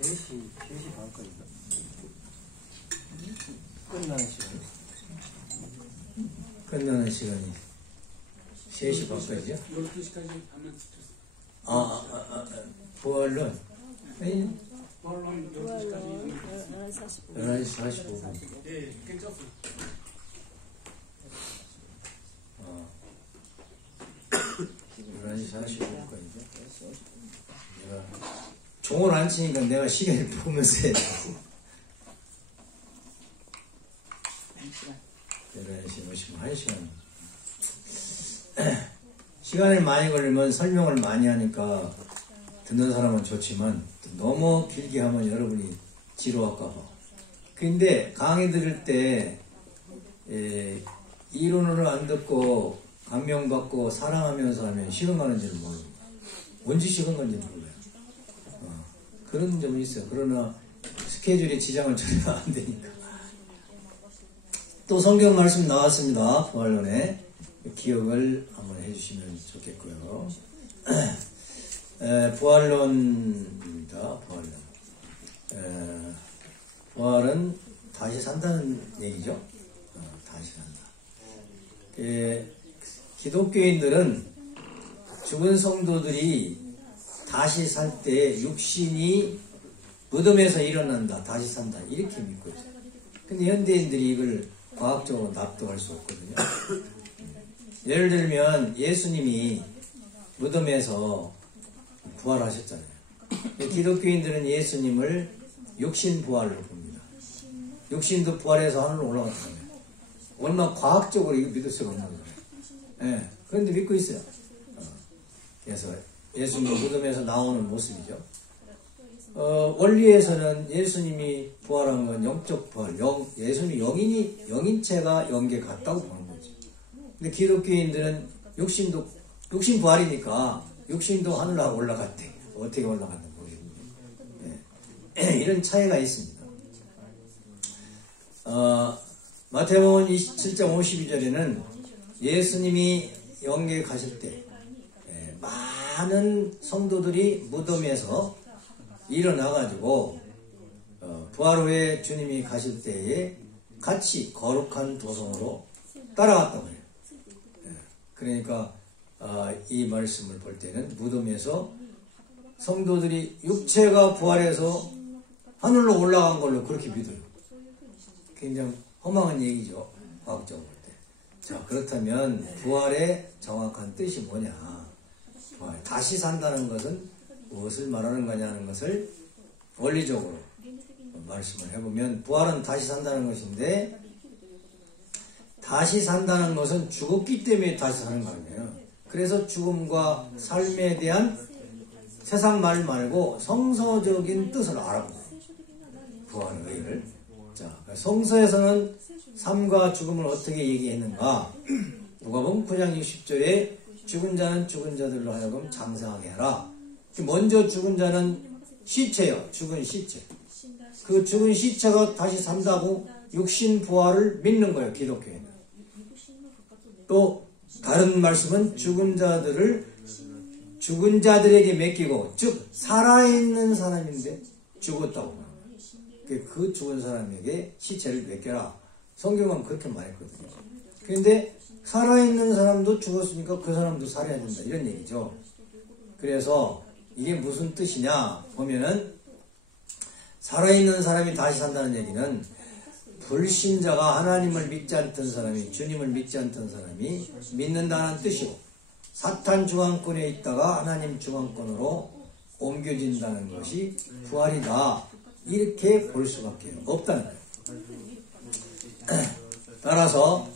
3시 반까지다. 끝나는 시간. 끝나는 시간이 3시 반까지죠? 12시까지 하면 좋겠어요. 부활론? 부활론 12시까지 11시 45분. 네, 괜찮습니다. 11시 45분까지죠? 내가 종을 안 치니까 내가 시간을 보면서 해야 돼. 11시 51시간. 시간을 많이 걸리면 설명을 많이 하니까 듣는 사람은 좋지만 너무 길게 하면 여러분이 지루할까봐. 근데 강의 들을 때 이론을 안 듣고 감명받고 사랑하면서 하면 시간 가는지는 모르고 언제 시간 가는지 몰라요. 그런 점이 있어요. 그러나 스케줄에 지장을 전혀 안 되니까. 또 성경 말씀 나왔습니다. 부활론에 기억을 한번 해주시면 좋겠고요. 부활론입니다. 부활론. 부활은 다시 산다는 얘기죠. 다시 산다. 기독교인들은 죽은 성도들이 다시 살 때 육신이 무덤에서 일어난다, 다시 산다, 이렇게 믿고 있어요. 근데 현대인들이 이걸 과학적으로 납득할 수 없거든요. 예를 들면 예수님이 무덤에서 부활하셨잖아요. 기독교인들은 예수님을 육신 부활로 봅니다. 육신도 부활해서 하늘로 올라갔잖아요. 얼마나 과학적으로 이거 믿을 수가 없는 거예요. 네, 그런데 믿고 있어요. 그래서 예수님이 무덤에서 나오는 모습이죠. 원리에서는 예수님이 부활한 건 영적 부활, 예수님이 영인체가 영계 같다고 보는 거지. 근데 기독교인들은 육신 부활이니까 육신도 하늘로 올라갔대. 어떻게 올라갔나 모르겠는데. 네. 이런 차이가 있습니다. 마태복음 27장 52절에는 예수님이 영계에 가실 때 많은 성도들이 무덤에서 일어나가지고 부활 후에 주님이 가실 때에 같이 거룩한 도성으로 따라갔다고 해요. 그러니까 이 말씀을 볼 때는 무덤에서 성도들이 육체가 부활해서 하늘로 올라간 걸로 그렇게 믿어요. 굉장히 험한 얘기죠. 과학적으로 볼 때. 자, 그렇다면 부활의 정확한 뜻이 뭐냐? 다시 산다는 것은 무엇을 말하는 거냐 하는 것을 원리적으로 말씀을 해보면 부활은 다시 산다는 것인데 다시 산다는 것은 죽었기 때문에 다시 사는 거 아니에요. 그래서 죽음과 삶에 대한 세상 말 말고 성서적인 뜻을 알아보고 부활의 의의를. 자, 성서에서는 삶과 죽음을 어떻게 얘기했는가? 누가복음 9장 60절에 죽은 자는 죽은 자들로 하여금 장사하게 하라. 먼저 죽은 자는 시체요. 죽은 시체. 그 죽은 시체가 다시 산다고 육신 부활을 믿는 거예요. 기독교인은. 또 다른 말씀은 죽은 자들을 죽은 자들에게 맡기고, 즉 살아있는 사람인데 죽었다고 합니다. 그 죽은 사람에게 시체를 맡겨라. 성경은 그렇게 말했거든요. 그런데 살아있는 사람도 죽었으니까 그 사람도 살아야 된다, 이런 얘기죠. 그래서 이게 무슨 뜻이냐 보면은 살아있는 사람이 다시 산다는 얘기는 불신자가 하나님을 믿지 않던 사람이, 주님을 믿지 않던 사람이 믿는다는 뜻이고, 사탄 주관권에 있다가 하나님 주관권으로 옮겨진다는 것이 부활이다, 이렇게 볼 수밖에 없다는 거예요. 따라서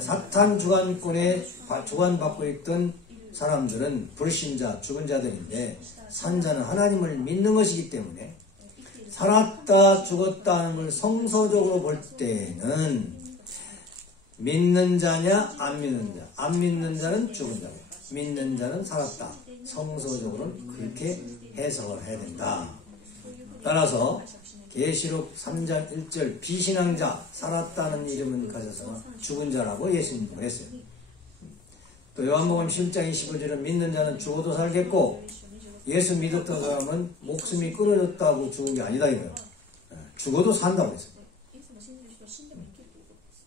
사탄 주관권에 주관받고 있던 사람들은 불신자, 죽은 자들인데 산 자는 하나님을 믿는 것이기 때문에 살았다 죽었다 하는 걸 성서적으로 볼 때는 믿는 자냐 안 믿는 자, 안 믿는 자는 죽은 자고 믿는 자는 살았다, 성서적으로는 그렇게 해석을 해야 된다. 따라서 계시록 3장 1절 비신앙자, 살았다는 이름은 가져서 죽은 자라고 예수님도 했어요. 또 요한복음 7장 25절은 믿는 자는 죽어도 살겠고 예수 믿었던 사람은 목숨이 끊어졌다고 죽은 게 아니다 이거예요. 죽어도 산다고 했어요.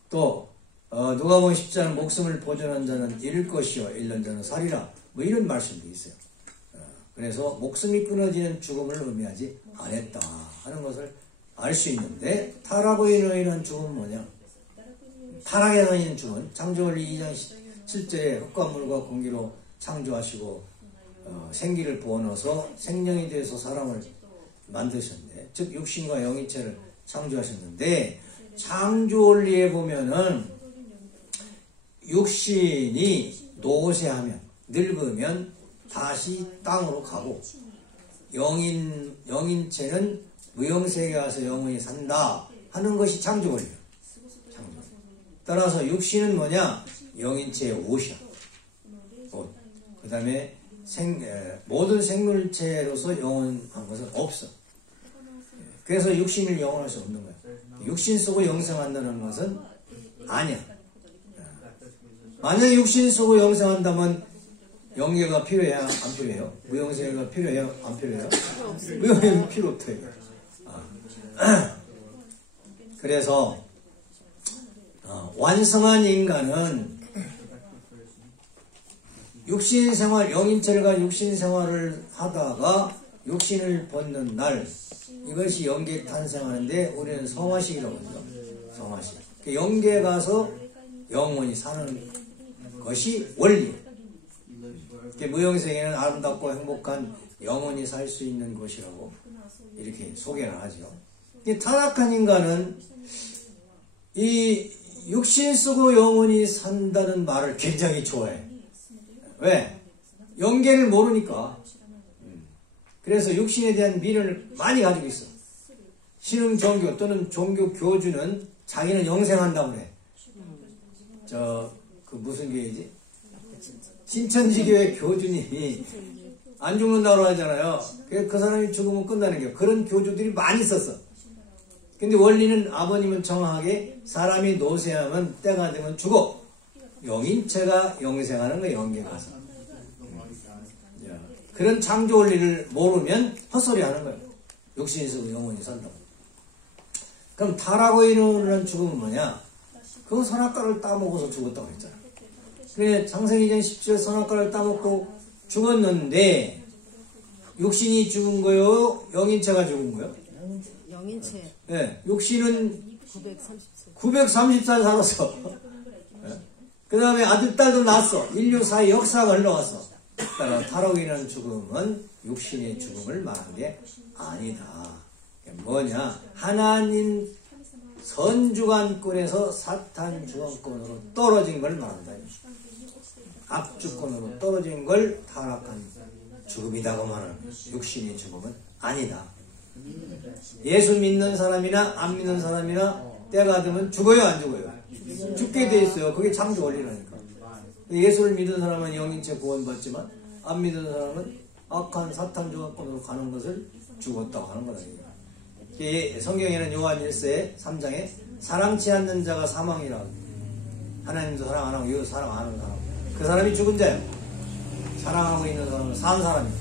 또 누가복음 10장은 목숨을 보존한 자는 잃을 것이요 잃는 자는 살리라, 뭐 이런 말씀도 있어요. 그래서 목숨이 끊어지는 죽음을 의미하지 않았다 하는 것을 알 수 있는데, 타락으로 인한 죽음은 뭐냐? 타락에서 인한 죽음은 창조원리 2장 7절에 흙과 물과 공기로 창조하시고 생기를 부어넣어서 생명이 되어서 사람을 만드셨는데, 즉 육신과 영이체를 창조하셨는데, 창조원리에 보면은 육신이 노쇠하면 늙으면 다시 땅으로 가고, 영인체는 무영세계에 가서 영원히 산다 하는 것이 창조원리예요. 따라서 육신은 뭐냐? 영인체의 옷이야. 옷. 그 다음에 모든 생물체로서 영원한 것은 없어. 그래서 육신을 영원할 수 없는 거야. 육신 쓰고 영생한다는 것은 아니야. 만약 육신 쓰고 영생한다면 영계가 필요해야 안 필요해요? 무영세계가 필요해요? 안 필요해요? 무영세계는 필요 없다 이거. 그래서 완성한 인간은 육신생활, 영인체가 육신생활을 하다가 육신을 벗는 날, 이것이 영계 탄생하는데 우리는 성화식이라고 하죠. 성화식. 영계 가서 영원히 사는 것이 원리. 무영세계는 아름답고 행복한 영원히 살 수 있는 곳이라고 이렇게 소개를 하죠. 타락한 인간은 이 육신 쓰고 영원히 산다는 말을 굉장히 좋아해. 왜? 영계를 모르니까. 그래서 육신에 대한 미련을 많이 가지고 있어. 신흥 종교 또는 종교 교주는 자기는 영생한다고 그래. 무슨 교회지? 신천지교회 교주님이 안 죽는다고 하잖아요. 그 사람이 죽으면 끝나는 게, 그런 교주들이 많이 있었어. 근데 원리는 아버님은 정확하게 사람이 노쇠하면 때가 되면 죽어. 영인체가 영생하는 거예요. 영계 가서. 그런 창조 원리를 모르면 헛소리 하는 거예요. 육신이 쓰고 영원히 산다고. 그럼 타락으로 인한 죽음은 뭐냐? 그 선악과를 따먹어서 죽었다고 했잖아. 그래, 창세기 2장 10절 선악과를 따먹고 죽었는데 육신이 죽은 거요? 영인체가 죽은 거요? 영인체. 네, 육신은 930살 살았어. 네. 그 다음에 아들, 딸도 낳았어. 인류 사회 역사가 흘러갔어. 따라 타락으로 인한 죽음은 육신의 죽음을 말한 게 아니다. 뭐냐? 하나님 선주관권에서 사탄 주관권으로 떨어진 걸 말한다. 압주권으로 떨어진 걸 타락한 죽음이라고 말하는 거예요. 육신의 죽음은 아니다. 예수 믿는 사람이나 안 믿는 사람이나 때가 되면 죽어요, 안 죽어요? 죽게 돼 있어요. 그게 창조 원리라니까. 예수를 믿는 사람은 영인체 구원받지만 안 믿는 사람은 악한 사탄 주관권으로 가는 것을 죽었다고 하는 거다. 성경에는 요한 1세 3장에 사랑치 않는 자가 사망이라고, 하나님도 사랑 안 하고 이웃 사랑 안 하는 사람, 그 사람이 죽은 자예요. 사랑하고 있는 사람은 산 사람이에요.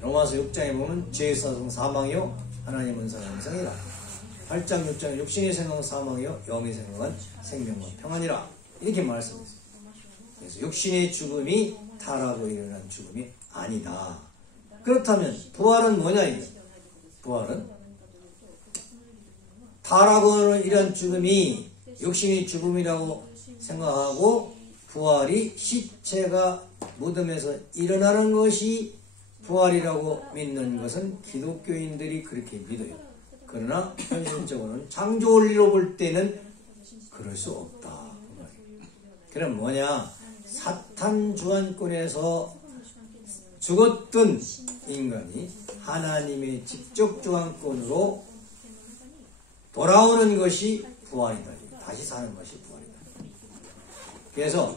로마서 6장에 보면 죄의 사성 사망이요 하나님은 사랑성이라. 8장 6장에 육신의 생각은 사망이요 영의 생각은 생명과 평안이라, 이렇게 말씀했어요. 그래서 육신의 죽음이 타락으로 일어난 죽음이 아니다. 그렇다면 부활은 뭐냐 이게? 부활은 타락으로 일어난 죽음이 육신의 죽음이라고 생각하고 부활이 시체가 무덤에서 일어나는 것이 부활이라고 믿는 것은 기독교인들이 그렇게 믿어요. 그러나 현실적으로는 창조 원리로 볼 때는 그럴 수 없다. 그럼 뭐냐? 사탄 주관권에서 죽었던 인간이 하나님의 직접 주관권으로 돌아오는 것이 부활이다. 다시 사는 것이 부활이다. 그래서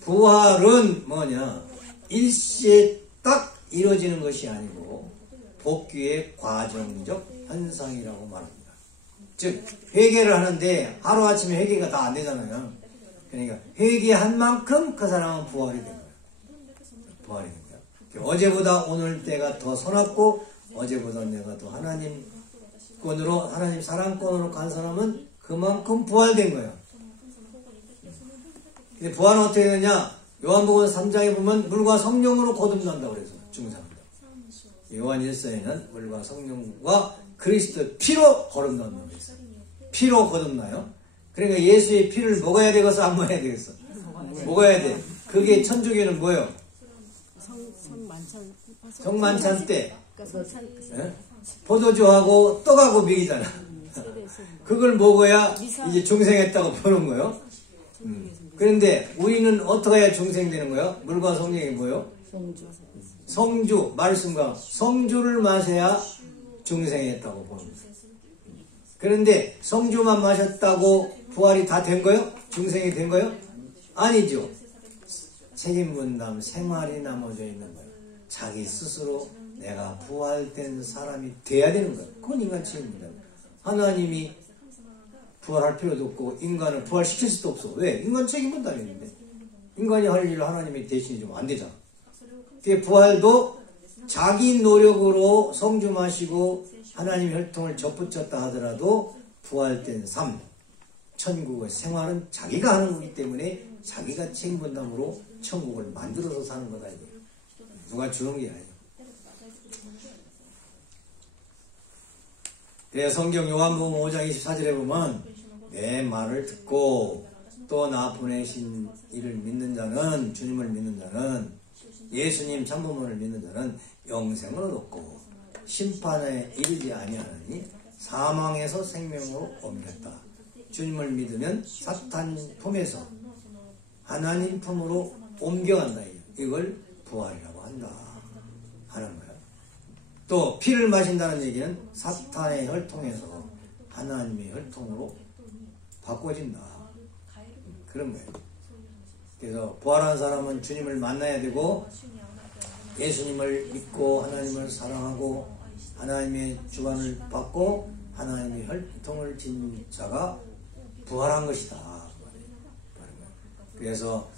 부활은 뭐냐? 일시에 딱 이루어지는 것이 아니고 복귀의 과정적 현상이라고 말합니다. 즉 회개를 하는데 하루아침에 회개가 다 안 되잖아요. 그러니까 회개한 만큼 그 사람은 부활이 된 거예요. 부활이 된 거예요. 어제보다 오늘 때가 더 선악고 어제보다 내가 더 하나님권으로 하나님 사랑권으로 간 사람은 그만큼 부활된 거예요. 근데 부활은 어떻게 되느냐? 요한복음 3장에 보면 물과 성령으로 거듭난다고 그래서 중생한다. 요한 1서에는 물과 성령과 그리스도의 피로 거듭난다고 그랬어요. 피로 거듭나요. 그러니까 예수의 피를 먹어야 되겠어? 안 먹어야 되겠어? 먹어야 돼. 그게 천주교는 뭐예요? 성만찬 때 포도주하고 떡하고 먹이잖아. 그걸 먹어야 이제 중생했다고 보는 거예요. 그런데 우리는 어떻게 해야 중생되는 거예요? 물과 성령이 뭐예요? 성주, 말씀과 성주를 마셔야 중생했다고 보는 거예요. 그런데 성주만 마셨다고 부활이 다 된 거예요? 중생이 된 거예요? 아니죠. 책임분담, 생활이 나눠져 있는 거예요. 자기 스스로 내가 부활된 사람이 돼야 되는 거예요. 그건 인간 책임분담. 하나님이 부활할 필요도 없고 인간을 부활시킬 수도 없어. 왜? 인간 책임분담이 있는데 인간이 할 일을 하나님이 대신해 주면 안 되잖아. 그 부활도 자기 노력으로 성주 마시고 하나님의 혈통을 접붙였다 하더라도 부활된 삶, 천국의 생활은 자기가 하는 거기 때문에 자기가 책임분담으로 천국을 만들어서 사는 거다. 누가 주는 게 아니에요. 그래서 성경 요한복음 5장 24절에 보면 내 말을 듣고 또 나 보내신 이를 믿는 자는, 주님을 믿는 자는, 예수님 참부모를 믿는 자는 영생을 얻었고 심판에 이르지 아니하느니 사망에서 생명으로 옮겼다. 주님을 믿으면 사탄 품에서 하나님 품으로 옮겨간다. 이걸 부활이라고 한다 하는 거예요. 또 피를 마신다는 얘기는 사탄의 혈통에서 하나님의 혈통으로 바꿔진다. 그런 거예요. 그래서 부활한 사람은 주님을 만나야 되고 예수님을 믿고 하나님을 사랑하고 하나님의 주관을 받고 하나님의 혈통을 진 자가 부활한 것이다. 그래서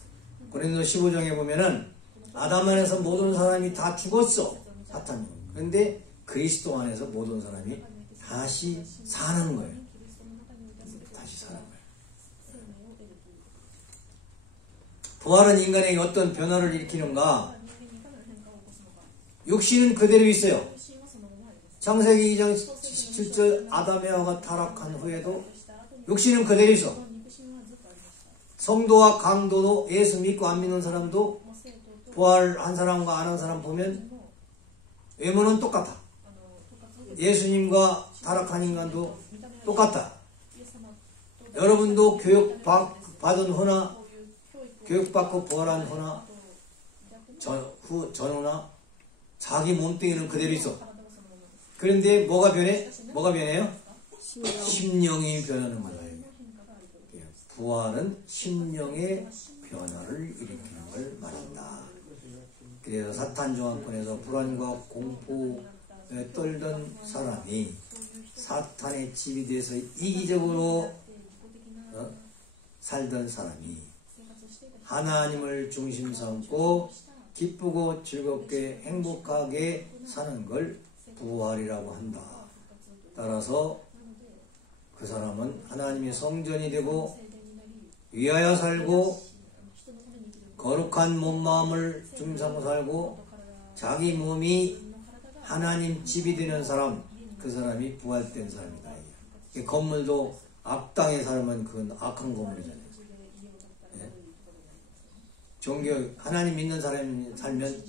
고린도 15장에 보면은 아담 안에서 모든 사람이 다 죽었어. 사탄. 그런데 그리스도 안에서 모든 사람이 다시 사는 거예요. 다시 사는 거예요. 부활은 인간에게 어떤 변화를 일으키는가? 육신은 그대로 있어요. 창세기 2장 17절 아담 에와가 타락한 후에도 육신은 그대로 있어. 성도와 강도도 예수 믿고 안 믿는 사람도 부활한 사람과 안 한 사람 보면 외모는 똑같아. 예수님과 타락한 인간도 똑같아. 여러분도 교육받은 후나 교육받고 부활한 후나 전후나 자기 몸뚱이는 그대로 있어. 그런데 뭐가 변해? 뭐가 변해요? 심령이 변하는 거다. 부활은 심령의 변화를 일으키는 걸 말한다. 그래서 사탄 저항권에서 불안과 공포에 떨던 사람이 사탄의 집이 돼서 이기적으로 살던 사람이 하나님을 중심 삼고 기쁘고 즐겁게 행복하게 사는 걸 부활이라고 한다. 따라서 그 사람은 하나님의 성전이 되고 위하여 살고 거룩한 몸마음을 중심삼고 살고 자기 몸이 하나님 집이 되는 사람, 그 사람이 부활된 사람이다. 이 건물도 악당의 사람은 그건 악한 건물이잖아요. 예? 종교 하나님 믿는 사람이 살면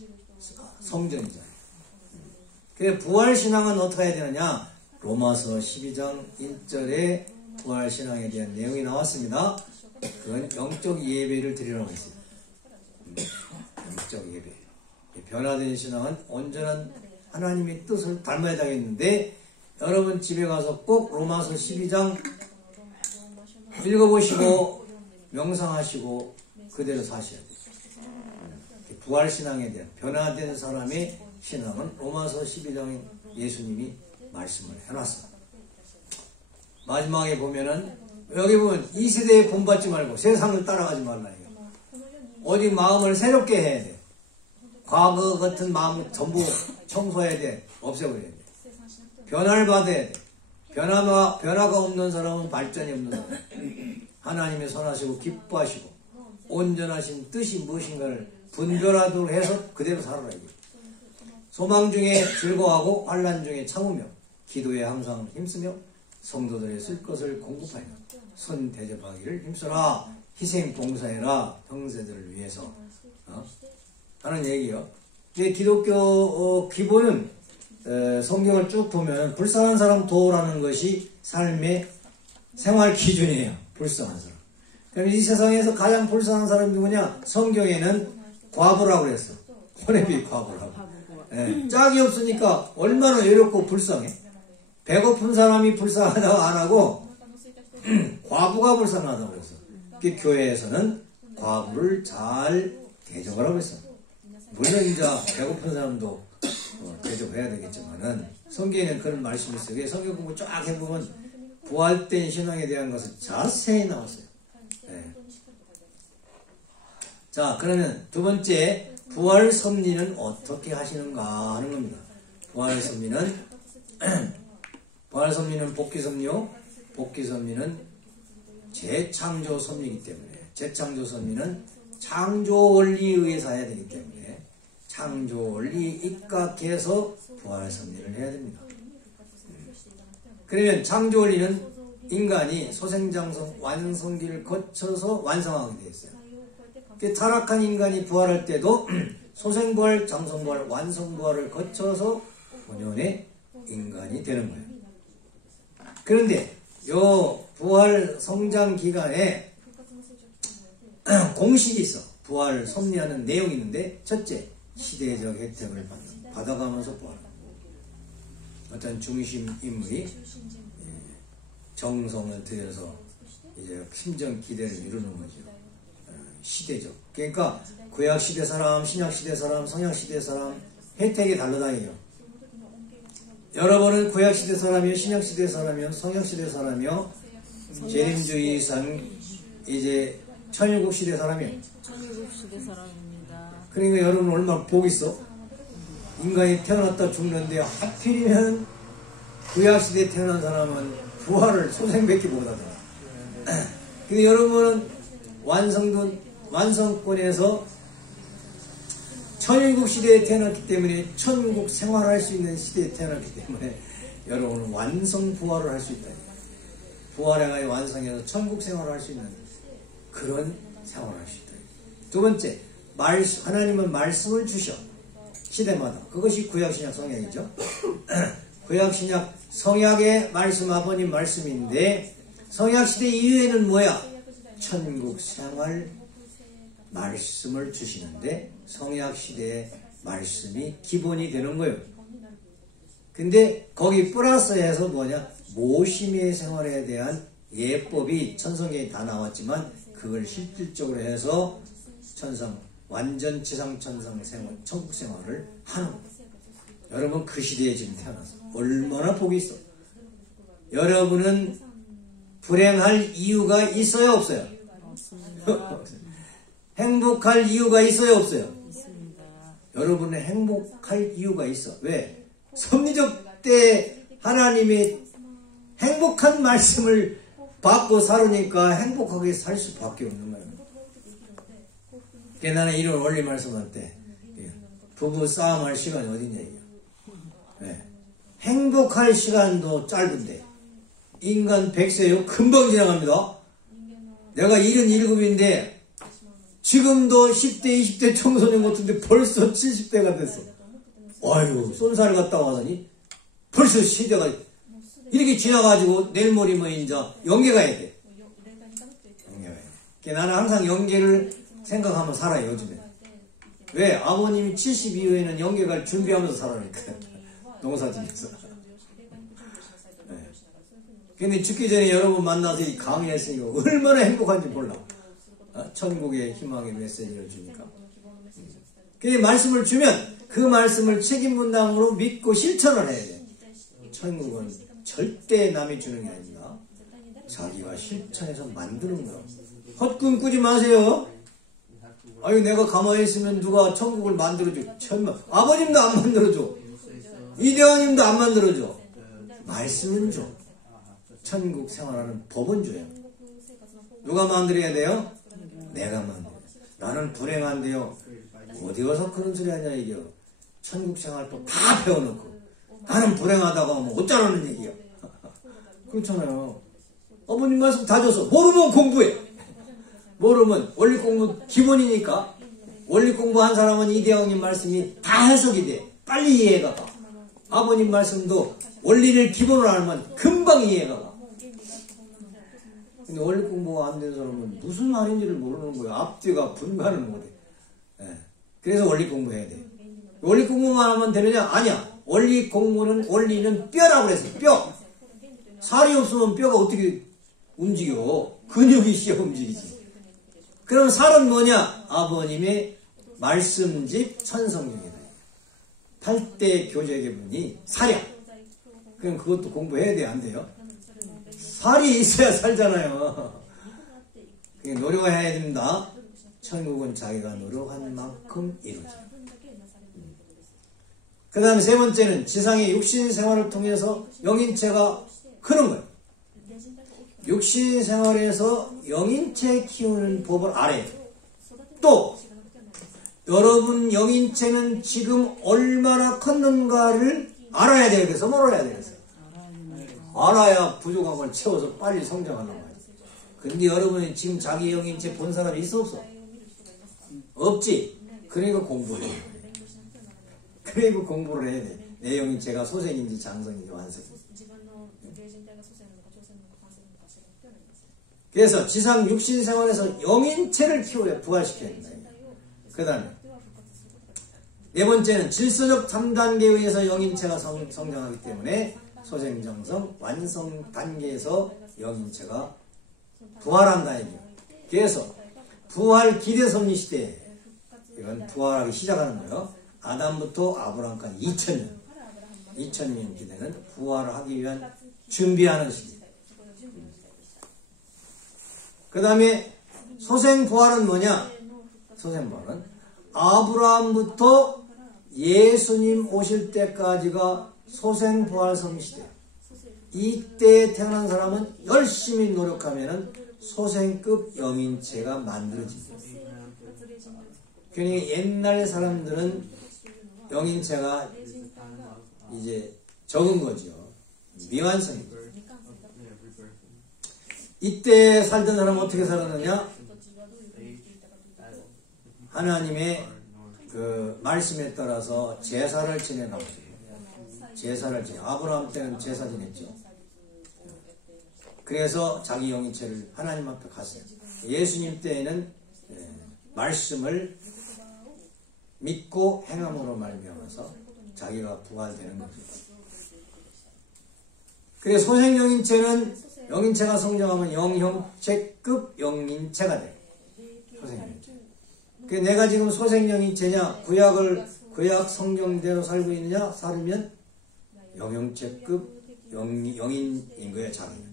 성전이잖아요. 그래서 부활신앙은 어떻게 해야 되느냐? 로마서 12장 1절에 부활신앙에 대한 내용이 나왔습니다. 그건 영적 예배를 드리라고 했어요. 영적 예배. 변화된 신앙은 온전한 하나님의 뜻을 닮아야 되겠는데 여러분 집에 가서 꼭 로마서 12장 읽어보시고 명상하시고 그대로 사셔야 돼요. 부활신앙에 대한 변화된 사람의 신앙은 로마서 12장에 예수님이 말씀을 해놨습니다. 마지막에 보면은 여기 보면 이 세대에 본받지 말고 세상을 따라가지 말라. 어디 마음을 새롭게 해야 돼. 과거 같은 마음 전부 청소해야 돼. 없애버려야 돼. 변화를 받아야 돼. 변화가 없는 사람은 발전이 없는 사람. 하나님의 선하시고 기뻐하시고 온전하신 뜻이 무엇인가를 분별하도록 해서 그대로 살아라. 소망 중에 즐거워하고 환난 중에 참으며 기도에 항상 힘쓰며 성도들의 쓸 것을 공급하여 선 대접하기를 힘써라. 희생 봉사해라. 형제들을 위해서 하는 얘기요. 기독교 기본은 성경을 쭉 보면 불쌍한 사람 도우라는 것이 삶의 생활 기준이에요. 불쌍한 사람. 그럼 이 세상에서 가장 불쌍한 사람이 누구냐? 성경에는 과부라고 그랬어. 호레비 과부라고. 짝이 없으니까 얼마나 외롭고 불쌍해. 배고픈 사람이 불쌍하다고 안 하고 과부가 불쌍하다고 그랬어. 교회에서는 과부를 잘 대접하라고 했어. 물론 이제 배고픈 사람도 대접해야 되겠지만은 성경에는 그런 말씀이 있어요. 성경 공부 쫙 해보면 부활된 신앙에 대한 것을 자세히 나왔어요. 자, 그러면 두 번째 부활 섭리는 어떻게 하시는가 하는 겁니다. 부활 섭리는 복귀 섭리요. 복귀 섭리는 재창조 섭리이기 때문에 재창조 섭리는 창조 원리에 의해서 해야 되기 때문에 창조 원리에 입각해서 부활 섭리를 해야 됩니다. 그러면 창조 원리는 인간이 소생장성 완성기를 거쳐서 완성하게 되어 있어요. 타락한 인간이 부활할 때도 소생부활, 장성부활, 완성부활을 거쳐서 본연의 인간이 되는 거예요. 그런데 요 부활 성장 기간에 공식이 있어. 부활 섭리하는 내용이 있는데 첫째, 시대적 혜택을 받아가면서 부활. 어떤 중심 인물이 정성을 들여서 이제 심정 기대를 이루는 거죠. 시대적. 그러니까 구약시대 사람, 신약시대 사람, 성약시대 사람 혜택이 달라다니요. 여러분은 구약시대 사람이요, 신약시대 사람이요, 성약시대 사람이요, 재림주의상 이제 천일국시대 사람이요. 천일국시대 사람입니다. 그러니까 여러분 얼마나 복 있어? 인간이 태어났다 죽는데 하필이면 구약시대에 태어난 사람은 부활을 소생밖에 못하잖아. 근데 여러분은 완성권에서 천일국 시대에 태어났기 때문에 천국 생활할 수 있는 시대에 태어났기 때문에 여러분은 완성 부활을 할 수 있다. 부활해가지고 완성해서 천국 생활을 할 수 있는 그런 생활을 할 수 있다. 두 번째, 하나님은 말씀을 주셔. 시대마다. 그것이 구약신약 성약이죠. 구약신약 성약의 말씀, 아버님 말씀인데 성약시대 이후에는 뭐야? 천국 생활 말씀을 주시는데 성약시대의 말씀이 기본이 되는 거예요. 근데 거기 플러스해서 뭐냐? 모심의 생활에 대한 예법이 천성경에 다 나왔지만 그걸 실질적으로 해서 완전 지상천상 생활, 천국 생활을 하는 거예요. 여러분 그 시대에 지금 태어나서 얼마나 복이 있어. 여러분은 불행할 이유가 있어요, 없어요? 없습니다. 행복할 이유가 있어요, 없어요? 있습니다. 여러분은 행복할 이유가 있어. 왜? 섭리적 때 하나님의 행복한 말씀을 받고 살으니까 행복하게 살 수밖에 없는 거예요. 나는 이런 원리 말씀할 때 부부 싸움할 시간이 어딨냐 이게. 네. 행복할 시간도 짧은데 인간 100세요? 금방 지나갑니다. 내가 77인데 지금도 10대 20대 청소년 같은데 벌써 70대가 됐어. 아유 쏜살 갔다 와서니 벌써 시대가 이렇게 지나가지고 내일 모레면 이제 영계 가야 돼. 영계 가야 돼. 나는 항상 영계를 생각하며 살아요 요즘에. 왜? 아버님이 70 이후에는 영계 갈 준비하면서 살아니까. 농사지면서. 네. 근데 죽기 전에 여러분 만나서 이 강의했으니까 얼마나 행복한지 몰라. 천국의 희망의 메시지를 주니까. 근데 말씀을 주면 그 말씀을 책임분담으로 믿고 실천을 해야 돼. 천국은 절대 남이 주는 게 아닙니다. 자기가 실천해서 만드는 거야. 헛꿈 꾸지 마세요. 아니 내가 가만히 있으면 누가 천국을 만들어줘? 천만 아버님도 안 만들어줘. 이대왕님도 안 만들어줘. 말씀은 줘. 천국 생활하는 법은 줘요. 누가 만들어야 돼요? 내가 만들어요. 나는 불행한데요. 어디 가서 그런 소리 하냐 이겨. 천국 생활법 다 배워놓고 나는 불행하다고 하면 어쩌라는 얘기야. 그렇잖아요. 어머님 말씀 다 줘서 모르면 공부해. 모르면 원리 공부 기본이니까. 원리 공부한 사람은 이대왕님 말씀이 다 해석이 돼. 빨리 이해가 가. 아버님 말씀도 원리를 기본으로 알면 금방 이해가 가. 근데 원리 공부가 안 된 사람은 무슨 말인지를 모르는 거야. 앞뒤가 분간을 못해. 예. 그래서 원리 공부해야 돼. 원리 공부만 하면 되느냐? 아니야. 원리는 뼈라고 그랬어. 뼈. 살이 없으면 뼈가 어떻게 움직여? 근육이 씌어 움직이지. 그럼 살은 뭐냐? 아버님의 말씀집 천성경이다. 8대 교재계문이 살이야. 그럼 그것도 공부해야 돼, 안 돼요? 살이 있어야 살잖아요. 노력해야 됩니다. 천국은 자기가 노력한 만큼 이루어져. 그 다음에 세 번째는 지상의 육신 생활을 통해서 영인체가 크는 거예요. 육신 생활에서 영인체 키우는 법을 알아야 돼요. 또 여러분 영인체는 지금 얼마나 컸는가를 알아야 돼요. 그래서 뭘 해야 되겠어요? 알아야 부족한 걸 채워서 빨리 성장하는 거예요. 근데 여러분이 지금 자기 영인체 본 사람이 있어 없어? 없지? 그러니까 공부를 해야 돼. 그러니까 공부를 해야 돼. 내 영인체가 소생인지 장성인지 완성인지. 그래서 지상 육신 생활에서 영인체를 키워야 부활시켜야 된다. 그 다음에 네 번째는 질서적 3단계에 의해서 영인체가 성장하기 때문에 소생정성 완성 단계에서 영인체가 부활한다 얘기예요. 그래서 부활 기대 섭리 시대에 이건 부활하기 시작하는 거예요. 아담부터 아브라함까지 2000년 기대는 부활을 하기 위한 준비하는 시대. 그 다음에 소생부활은 뭐냐? 소생부활은 아브라함부터 예수님 오실 때까지가 소생부활 섭리시대예요. 이때에 태어난 사람은 열심히 노력하면 소생급 영인체가 만들어집니다. 그러니까 옛날 사람들은 영인체가 이제 적은 거죠. 미완성이죠. 이때 살던 사람은 어떻게 살았느냐? 하나님의 그 말씀에 따라서 제사를 지내나보죠. 제사를 지내. 아브라함 때는 제사 지냈죠. 그래서 자기 영인체를 하나님 앞에 갔어요. 예수님 때에는 말씀을 믿고 행함으로 말미암아서 자기가 부활되는 거죠. 그래서 소생 영인체는 영인체가 성장하면 영형체급 영인체가 돼요. 소생 영인체. 내가 지금 소생 영인체냐, 구약 성경대로 살고 있느냐, 살면 영형체급 영인인 거예요, 자기는.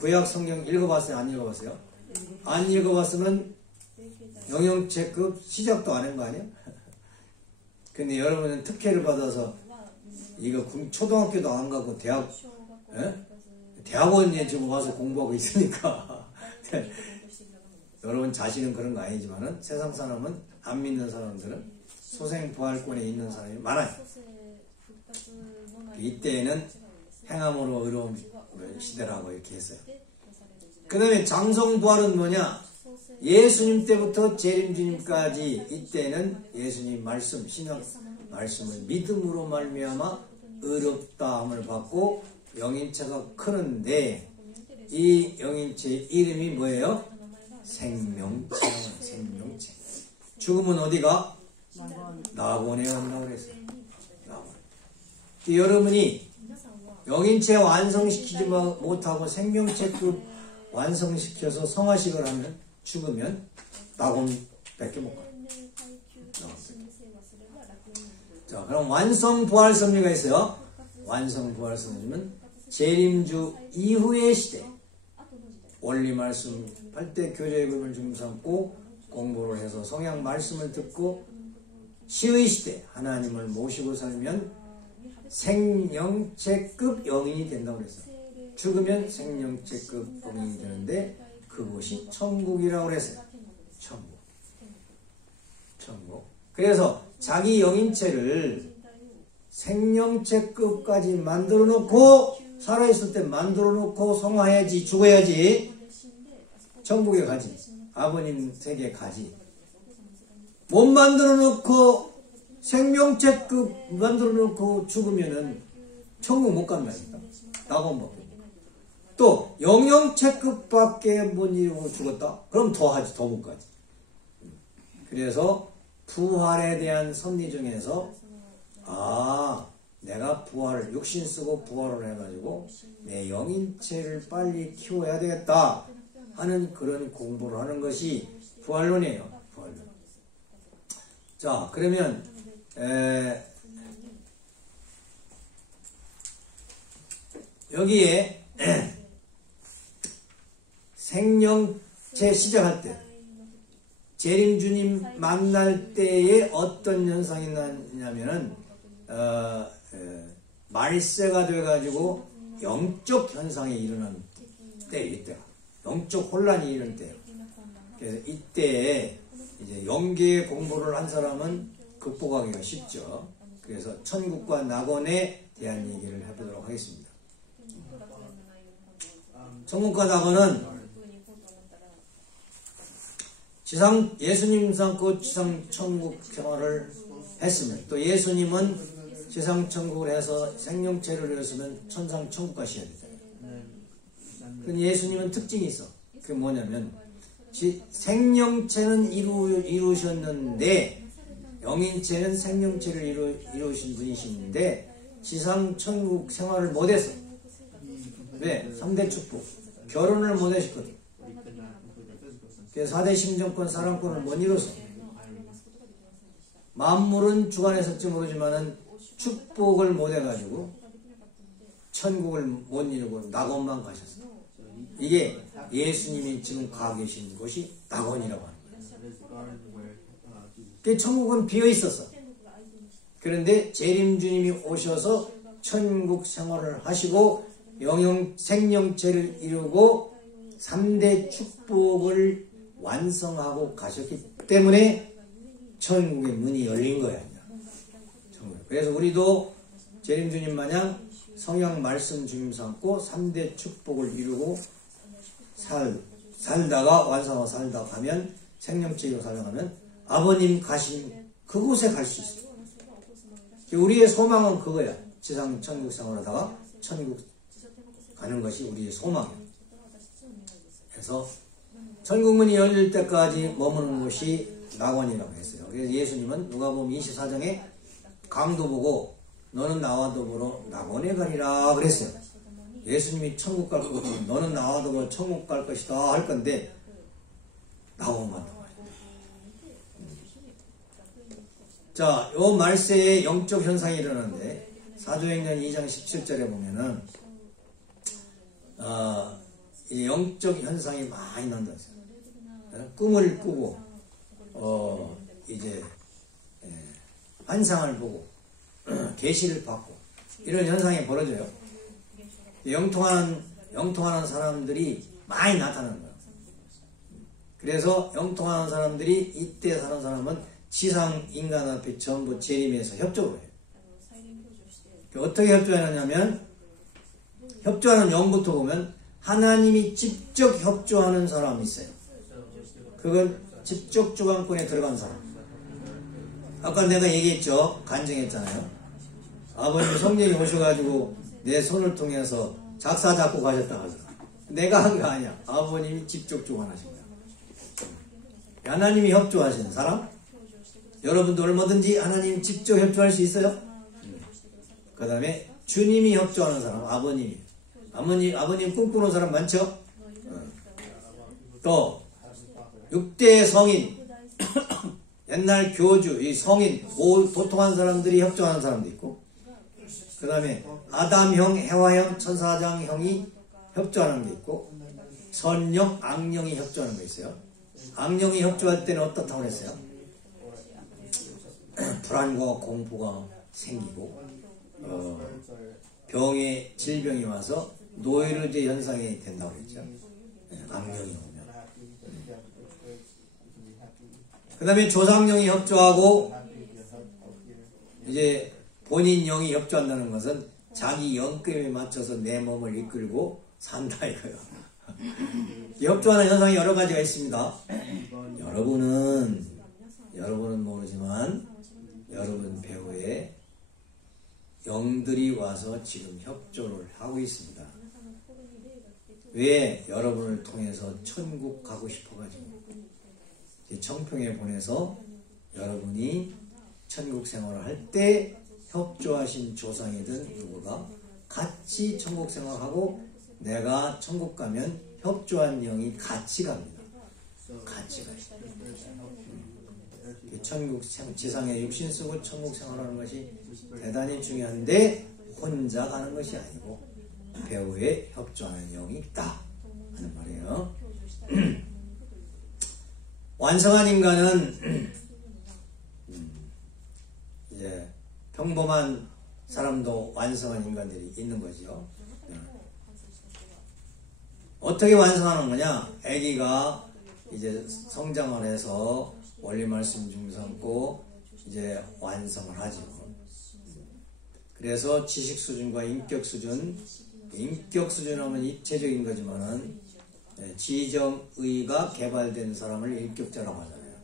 구약 성경 읽어봤어요? 안 읽어봤어요? 안 읽어봤으면 영형체급 시작도 안 한 거 아니에요? 근데 여러분은 특혜를 받아서 이거 초등학교도 안 가고 대학원에 지금 와서 공부하고 있으니까 여러분 자신은 그런 거 아니지만은 세상 사람은 안 믿는 사람들은 소생부활권에 있는 사람이 많아요. 이때에는 행함으로 의로운 시대라고 이렇게 했어요. 그 다음에 장성부활은 뭐냐? 예수님 때부터 재림주님까지 이때는 예수님 말씀, 신약 말씀을 믿음으로 말미암아 의롭다함을 받고 영인체가 크는데 이 영인체의 이름이 뭐예요? 생명체. 죽으면 어디가? 낙원에 간다고 그랬어요. 낙원. 여러분이 영인체 완성시키지 못하고 생명체급 완성시켜서 성화식을 하면 죽으면 낙원밖에 못 가요. 자, 그럼 완성부활섭리가 있어요. 완성부활섭리는 재림주 이후의 시대. 원리말씀 8대 교제의 금을 중삼고 공부를 해서 성약 말씀을 듣고 시의 시대 하나님을 모시고 살면 생명체급 영인이 된다고 그랬어요. 죽으면 생명체급 영인이 되는데 그곳이 천국이라고 그랬어요. 천국. 그래서 자기 영인체를 생명체급까지 만들어 놓고 살아있을 때 만들어 놓고 성화해야지, 죽어야지 천국에 가지, 아버님 세계에 가지. 못 만들어 놓고 생명체급 만들어 놓고 죽으면은 천국 못 간다니까. 낙원밖에. 또 영영체급밖에 못 이루고 죽었다? 그럼 더 하지, 더 못 가지. 그래서 부활에 대한 섭리 중에서 내가 부활을 육신 쓰고 부활을 해가지고 내 영인체를 빨리 키워야 되겠다 하는 그런 공부를 하는 것이 부활론이에요. 부활론. 자, 그러면 여기에 생명체 시작할 때 재림주님 만날 때에 어떤 현상이 나냐면은 말세가 돼가지고 영적 현상이 일어난 때예요. 이때가 영적 혼란이 일어날 때예요. 그래서 이때에 이제 영계 공부를 한 사람은 극복하기가 쉽죠. 그래서 천국과 낙원에 대한 얘기를 해보도록 하겠습니다. 천국과 낙원은 예수님 삼고 지상 천국 생활을 했으면, 또 예수님은 지상 천국을 해서 생명체를 이뤘으면 천상 천국 가셔야 되잖아요. 근데 예수님은 특징이 있어. 그게 뭐냐면 생명체는 이루셨는데 영인체는 생명체를 이루신 분이신데 지상 천국 생활을 못했어. 왜? 3대 축복. 결혼을 못 하셨거든. 그래서 4대 심정권 사랑권을 못 이뤘어. 만물은 주관했을지 모르지만은 축복을 못 해가지고 천국을 못 이루고 낙원만 가셨어. 이게 예수님이 지금 가 계신 곳이 낙원이라고 하는 거예요. 그 천국은 비어 있었어. 그런데 재림주님이 오셔서 천국 생활을 하시고 생명체를 이루고 3대 축복을 완성하고 가셨기 때문에 천국의 문이 열린 거야. 그래서 우리도 재림주님 마냥 성약 말씀 주님 삼고 3대 축복을 이루고 살다가 완성하고 살다 가면 생명체로 살아가면 아버님 가신 그곳에 갈 수 있어. 우리의 소망은 그거야. 지상 천국 생활하다가 천국 가는 것이 우리의 소망이야. 그래서 천국문이 열릴 때까지 머무는 곳이 낙원이라고 했어요. 그래서 예수님은 누가복음 24장에 강도 보고 너는 나와 더불어 낙원에 가리라 그랬어요. 예수님이 천국 갈 거고 너는 나와 더불어 천국 갈 것이다 할 건데 낙원 간다고 하죠. 자, 요 말세에 영적 현상이 일어나는데 사도행전 2장 17절에 보면은 이 영적 현상이 많이 난다. 꿈을 꾸고 이제 환상을 보고 계시를 받고 이런 현상이 벌어져요. 영통하는 사람들이 많이 나타나는 거예요. 그래서 영통하는 사람들이 이때 사는 사람은 지상 인간 앞에 전부 재림해서 협조를 해요. 어떻게 협조하느냐면 협조하는 영부터 보면 하나님이 직접 협조하는 사람이 있어요. 그건 직접 주관권에 들어간 사람. 아까 내가 얘기했죠. 간증했잖아요. 아버님 성령이 오셔가지고 내 손을 통해서 작사 작곡 하셨다 하더라. 내가 한 거 아니야. 아버님이 직접 주관하신 거야. 하나님이 협조하시는 사람? 여러분도 얼마든지 하나님 직접 협조할 수 있어요? 그 다음에 주님이 협조하는 사람, 아버님이. 아버님 꿈꾸는 사람 많죠? 또 6대 성인 옛날 교주, 이 성인 도통한 사람들이 협조하는 사람도 있고 그 다음에 아담형, 해와형, 천사장형이 협조하는 게 있고 선령, 악령이 협조하는 게 있어요. 악령이 협조할 때는 어떻다고 그랬어요? 불안과 공포가 생기고 질병이 와서 노이로제 현상이 된다고 그랬죠. 악령이 오면. 그 다음에 조상령이 협조하고 이제 본인 영이 협조한다는 것은 자기 영감에 맞춰서 내 몸을 이끌고 산다 이거예요. 협조하는 현상이 여러 가지가 있습니다. 여러분은 모르지만 여러분 배후에 영들이 와서 지금 협조를 하고 있습니다. 왜? 여러분을 통해서 천국 가고 싶어가지고 청평에 보내서 여러분이 천국 생활을 할 때 협조하신 조상이든 누구가 같이 천국 생활하고 내가 천국 가면 협조한 영이 같이 갑니다. 같이 가요. 천국 지상에 육신 쓰고 천국 생활하는 것이 대단히 중요한데 혼자 가는 것이 아니고 배후에 협조하는 영이 있다 하는 말이에요. 완성한 인간은 이제 평범한 사람도 완성한 인간들이 있는 거죠. 어떻게 완성하는 거냐? 아기가 이제 성장을 해서 원리 말씀 중삼고 이제 완성을 하죠. 그래서 지식 수준과 인격 수준하면 입체적인 거지만은 지정의가 개발된 사람을 인격자라고 하잖아요.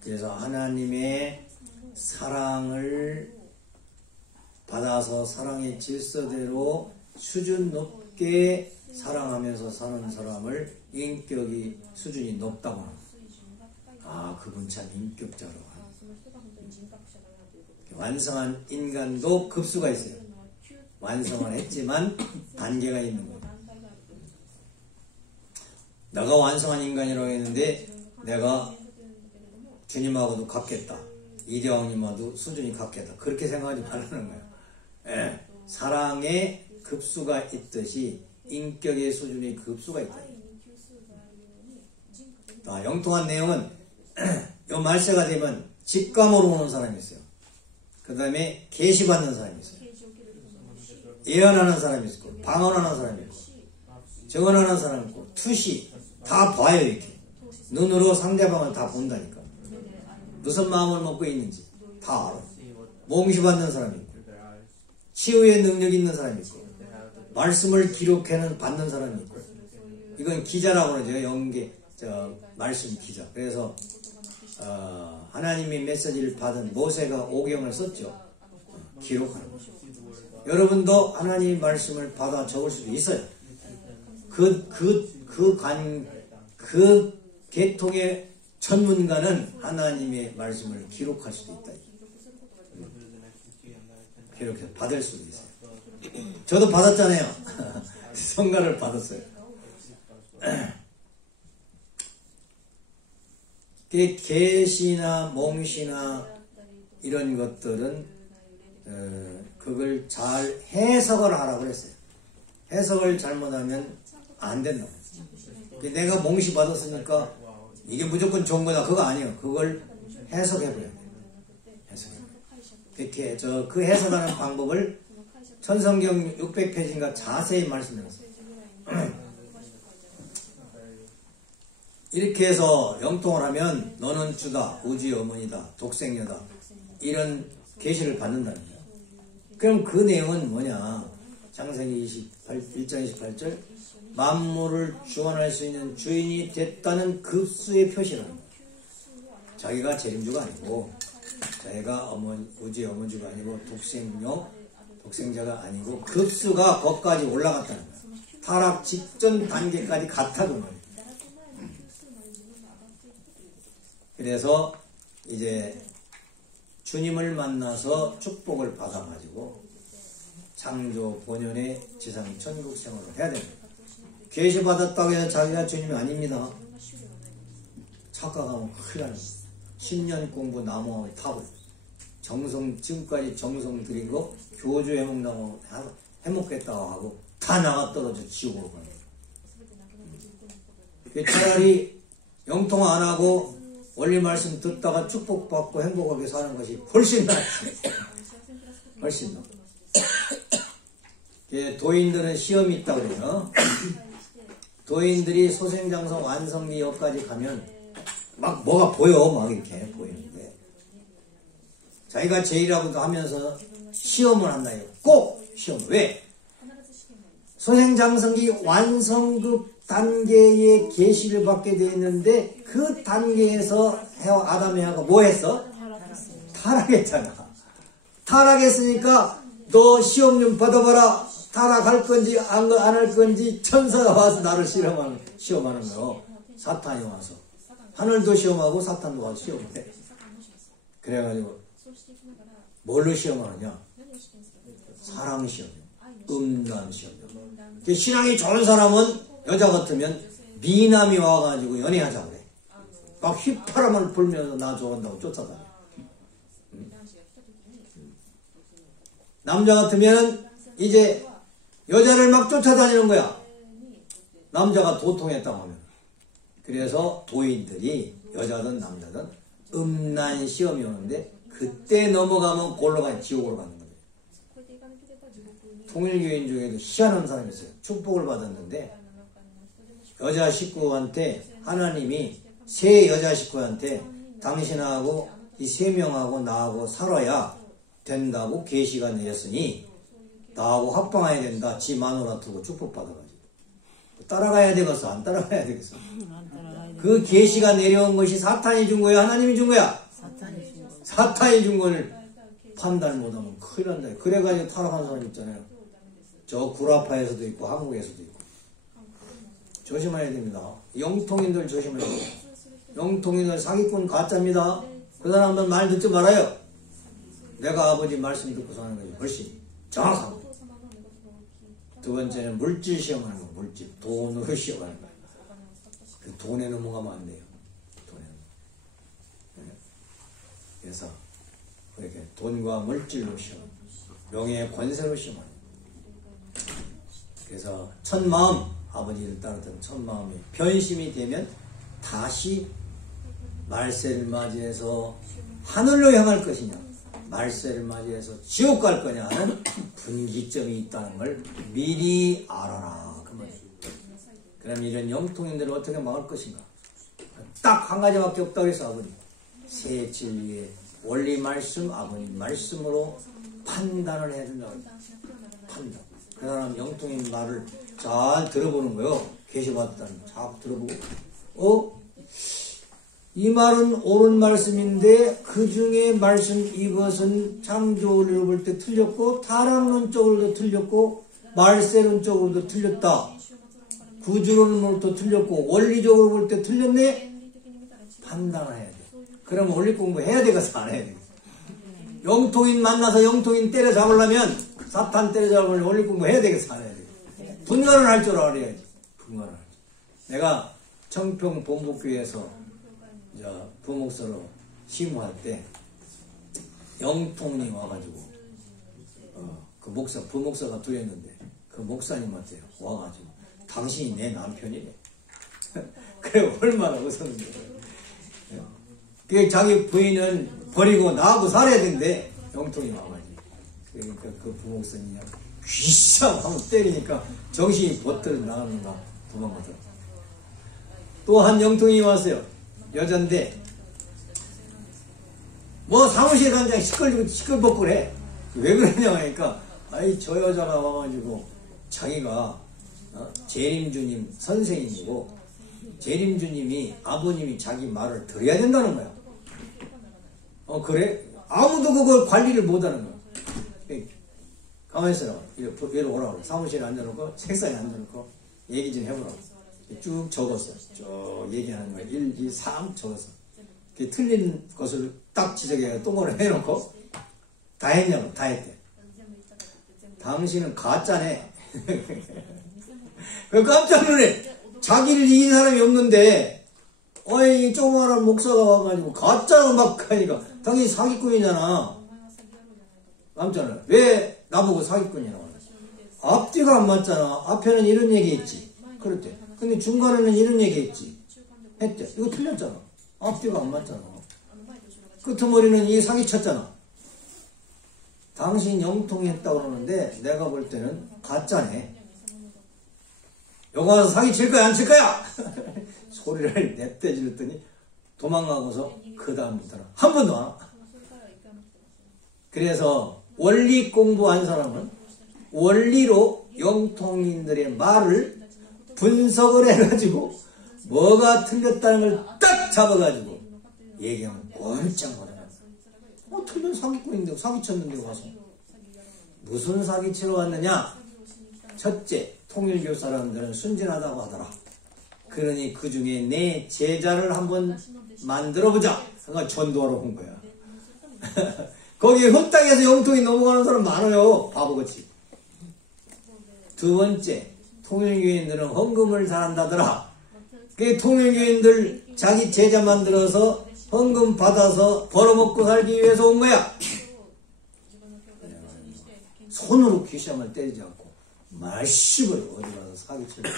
그래서 하나님의 사랑을 받아서 사랑의 질서대로 수준 높게 사랑하면서 사는 사람을 인격이 수준이 높다고 합니다. 아, 그분 참 인격자라고 합니다. 완성한 인간도 급수가 있어요. 완성을 했지만 단계가 있는 거예요. 내가 완성한 인간이라고 했는데 내가 주님하고도 같겠다. 이대왕님하고도 수준이 같겠다. 그렇게 생각하지 말라는 거예요. 예, 사랑의 급수가 있듯이 인격의 수준의 급수가 있다. 영통한 내용은 요 말세가 되면 직감으로 오는 사람이 있어요. 그 다음에 계시받는 사람이 있어요. 예언하는 사람이 있고 방언하는 사람이 있고 증언하는 사람이 있고 투시 다 봐요. 이렇게 눈으로 상대방을 다 본다니까. 무슨 마음을 먹고 있는지 다 알아. 몽시받는 사람이 있고 치유의 능력이 있는 사람이 있고 말씀을 기록해는 받는 사람이 있고 이건 기자라고 그러죠. 말씀 기자. 그래서 하나님의 메시지를 받은 모세가 오경을 썼죠. 기록하는 거죠. 여러분도 하나님의 말씀을 받아 적을 수도 있어요. 그 계통의 전문가는 하나님의 말씀을 기록할 수도 있다. 이렇게 받을 수도 있어요. 저도 받았잖아요. 성가를 받았어요. 계시나 몽시나 이런 것들은 그걸 잘 해석을 하라고 그랬어요. 해석을 잘못하면 안 된다고. 내가 몽시 받았으니까 이게 무조건 좋은 거다. 그거 아니에요. 그걸 해석해버려야 돼요. 이렇게 그 해석하는 방법을 천성경 600페이지인가 자세히 말씀드렸어요. 이렇게 해서 영통을 하면 너는 주다, 우주의 어머니다, 독생녀다 이런 계시를 받는다는 거예요. 그럼 그 내용은 뭐냐? 창세기 1장 28절 만물을 주관할 수 있는 주인이 됐다는 급수의 표시라는 거예요. 자기가 재림주가 아니고 자기가 우주의 어머니가 아니고 독생자가 아니고 급수가 거기까지 올라갔다는 거예요. 타락 직전 단계까지 갔다고 말이에요. 그래서 이제 주님을 만나서 축복을 받아가지고 창조 본연의 지상 천국 생활을 해야 됩니다. 계시 받았다고 해서 자기가 주님이 아닙니다. 착각하면 큰일 납니다. 10년 공부 나무하고 타버려. 지금까지 정성 들이고 교주 해먹는다고 해먹겠다고 하고 다 나가 떨어져 지옥으로 가는 거예요. 차라리 영통 안 하고 원리 말씀 듣다가 축복받고 행복하게 사는 것이 훨씬 낫지. 훨씬 낫. 도인들은 시험이 있다 그래요. 도인들이 소생장성 완성리역까지 가면 막 뭐가 보여. 막 이렇게 보이는데 자기가 제일하고도 하면서 시험을 한다. 꼭 시험. 왜? 소생장성기 완성급 단계의 계시를 받게 되어 있는데 그 단계에서 아담 해와가 뭐 했어? 타락했잖아. 타락했으니까 너 시험 좀 받아봐라. 타락할 건지 안 할 건지 천사가 와서 나를 시험하는 거요. 사탄이 와서. 하늘도 시험하고 사탄도 와서 시험을 해. 그래가지고 뭘로 시험하느냐? 사랑 시험, 음란 시험. 신앙이 좋은 사람은 여자 같으면 미남이 와가지고 연애하자고 그래. 막 휘파람을 불면서 나 좋아한다고 쫓아다녀. 남자 같으면 이제 여자를 막 쫓아다니는 거야. 남자가 도통했다고 하면. 그래서 도인들이 여자든 남자든 음란 시험이 오는데 그때 넘어가면 골로 가는 지옥으로 가는 거예요. 통일교인 중에도 희한한 사람이 있어요. 축복을 받았는데 여자 식구한테 하나님이 세 여자 식구한테 당신하고 이 세 명하고 나하고 살아야 된다고 계시가 내렸으니 나하고 합방해야 된다. 지 마누라 두고 축복받아가지고 따라가야 되겠어? 안 따라가야 되겠어? 그 계시가 내려온 것이 사탄이 준 거야? 하나님이 준 거야? 사탄이 준 걸 판단 못하면 큰일 난다. 그래가지고 타락한 사람 있잖아요. 저 구라파에서도 있고 한국에서도 있고. 조심해야 됩니다. 영통인들 조심해야 돼요. 영통인들 사기꾼 가짜입니다. 그 사람들 말 듣지 말아요. 내가 아버지 말씀 듣고 사는 것이 훨씬 정확합니다. 두 번째는 물질 시험하는 거. 물질. 돈으로 시험하는 거예요. 그 돈에 넘어가면 안 돼요. 돈에. 그래서 이렇게 돈과 물질로 시험, 명예의 권세로 시험하는 거예요. 그래서 첫 마음, 아버지를 따르던 첫 마음이 변심이 되면 다시 말세를 맞이해서 하늘로 향할 것이냐, 말세를 맞이해서 지옥 갈 거냐 하는 분기점이 있다는 걸 미리 알아라. 그 말이에요. 그럼 이런 영통인들을 어떻게 막을 것인가? 딱 한 가지밖에 없다고 해서 아버님. 새 진리의 원리 말씀, 아버님 말씀으로 판단을 해야 된다고 해요. 판단. 그 사람 영통인 말을 잘 들어보는 거요. 계시받았다는 거 잘 들어보고, 이 말은 옳은 말씀인데 그 중에 말씀 이것은 창조를 볼 때 틀렸고 타락론적으로도 틀렸고 말세론적으로도 틀렸다. 구주론으로도 틀렸고 원리적으로 볼 때 틀렸네. 판단을 해야 돼. 그럼 원리 공부해야 되겠어 안 해야 되겠어? 영통인 만나서 영통인 때려잡으려면 사탄 때려잡으려면 원리 공부해야 되겠어 안 해야 되겠어? 분간을 할 줄 알아야지. 분간을 할 줄. 내가 청평 본국교회에서 부목사로 심호할 때 영통이 와가지고 그 목사 부목사가 두였는데 그 목사님한테 와가지고 당신이 내 남편이래. 그래 얼마나 웃었는데. 그 자기 부인은 버리고 나하고 살아야 된대. 영통이 와가지고. 그러니까 그 부목사님이 귀싸 하면 때리니까 정신이 버틀 나가는가 도망가더라. 또 한 영통이 왔어요. 여잔데 뭐 사무실에 간장 시끌벅글 해. 왜 그러냐 하니까 아이 저 여자가 와가지고 자기가 재림주님 선생님이고 재림주님이 아버님이 자기 말을 들어야 된다는 거야. 그래? 아무도 그걸 관리를 못하는 거야. 가만히 있어라. 이리 오라고 그래. 사무실에 앉아놓고 책상에 앉아놓고 얘기 좀 해보라고. 쭉 적었어. 쭉 얘기하는 거야. 1, 2, 3 적었어. 틀린 것을 딱 지적해 동원을 해놓고 다 했냐고. 다 했대. 당신은 가짜네. 깜짝 놀래. 자기를 이긴 사람이 없는데 어이 조그마한 목사가 와가지고 가짜로 막 하니까 당연히 사기꾼이잖아. 깜짝 놀래. 왜 나보고 사기꾼이라고 하냐. 앞뒤가 안 맞잖아. 앞에는 이런 얘기 했지. 그렇대. 근데 중간에는 이런 얘기 했지. 했대. 이거 틀렸잖아. 앞뒤가 안 맞잖아. 끄트머리는 이 사기쳤잖아. 당신 영통이 했다고 그러는데 내가 볼 때는 가짜네. 여기 와서 사기칠 거야 안 칠 거야? 소리를 냅대 지르더니 도망가고서 그 다음부터는 한 번도 안 와. 그래서 원리 공부한 사람은 원리로 영통인들의 말을 분석을 해가지고 뭐가 틀렸다는 걸 딱 잡아가지고 얘기하면 꼴짱 거려요. 틀린 사기꾼인데 사기쳤는데 와서 무슨 사기치러 왔느냐? 첫째, 통일교 사람들은 순진하다고 하더라. 그러니 그 중에 내 제자를 한번 만들어보자. 그러니까 전도하러 온 거야. 거기 헛땅에서 영통이 넘어가는 사람 많아요. 바보같이. 두 번째, 통일교인들은 헌금을 잘한다더라. 그 통일교인들 자기 제자 만들어서 헌금 받아서 벌어먹고 살기 위해서 온 거야. 손으로 귀시함을 때리지 않고 말씀을 어디 가서 사기치려.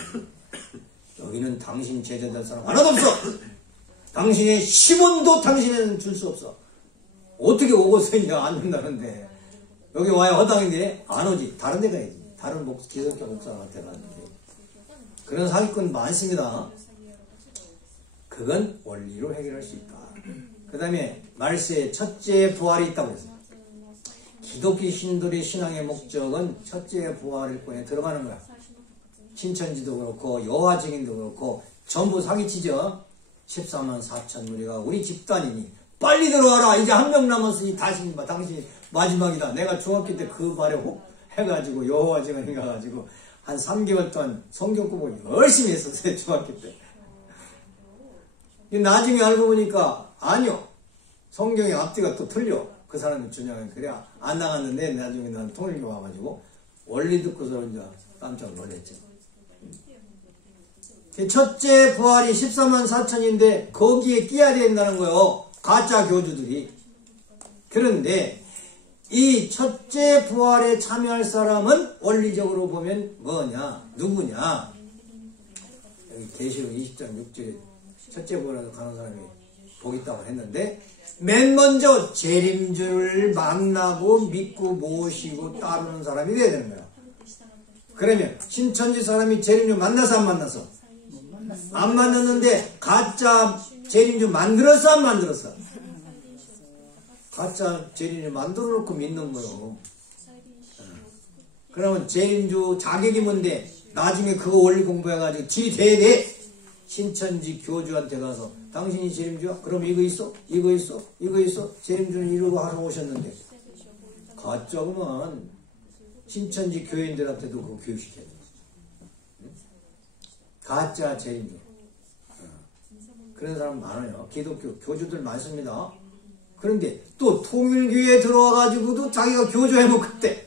여기는 당신 제자 될 사람 하나도 없어. 당신의 10원도 당신에는 줄 수 없어. 어떻게 오고서 이제 안 준다는데 여기 와야 허당인데 안 오지. 다른 데 가야지. 다른 기독교 목사한테 가는데. 그런 사기꾼 많습니다. 그건 원리로 해결할 수 있다. 그 다음에 말세에 첫째 부활이 있다고 했어요. 기독교 신들의 신앙의 목적은 첫째 부활일권에 들어가는 거야. 신천지도 그렇고 여호와 증인도 그렇고 전부 사기치죠. 14만 4천 우리가 우리 집단이니 빨리 들어와라. 이제 한 명 남았으니 당신이 마지막이다. 내가 중학교 때 그 말에 혹 해가지고 여호와 증인 가가지고 한 3개월 동안 성경 공부 열심히 했었어요. 중학교 때. 나중에 알고 보니까 아니요. 성경의 앞뒤가 또 틀려. 그 사람이 주장은 그래야 안 나갔는데 나중에 난 통일교 와가지고 원리 듣고서 이제 깜짝 놀랐죠. 첫째 부활이 14만 4천인데 거기에 끼어야 된다는 거예요. 가짜 교주들이. 그런데 이 첫째 부활에 참여할 사람은 원리적으로 보면 뭐냐? 누구냐? 여기 계시록 20장 6절에 첫째 부활에 가는 사람이 복 있다고 했는데 맨 먼저 재림주를 만나고 믿고 모시고 따르는 사람이 돼야 되는 거야. 그러면 신천지 사람이 재림주 만나서 안 만나서? 안 만났는데 가짜 재림주 만들었어 안 만들었어? 가짜 재림주 만들어 놓고 믿는 거요. 그러면 재림주 자격이 뭔데 나중에 그거 원리 공부해가지고 들이대야 돼. 신천지 교주한테 가서 당신이 재림주야? 그럼 이거 있어? 이거 있어? 이거 있어? 재림주는 이러고 하러 오셨는데 가짜구만. 신천지 교인들한테도 그거 교육시켜야 돼. 가짜 재림주. 그런 사람 많아요. 기독교 교주들 많습니다. 그런데 또 통일교에 들어와가지고도 자기가 교주해먹었대.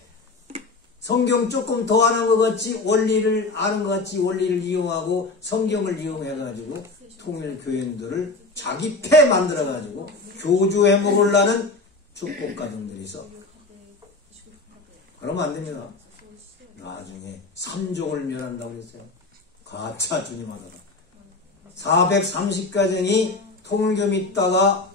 성경 조금 더 아는 것 같이 원리를 아는 것 같이 원리를 이용하고 성경을 이용해가지고 통일교인들을 자기 패 만들어가지고 교주해 먹으려는 축복가정들이 있어. 그러면 안 됩니다. 나중에 삼족을 멸한다고 그랬어요. 가짜 주님 하다가 430가정이 통일교 믿다가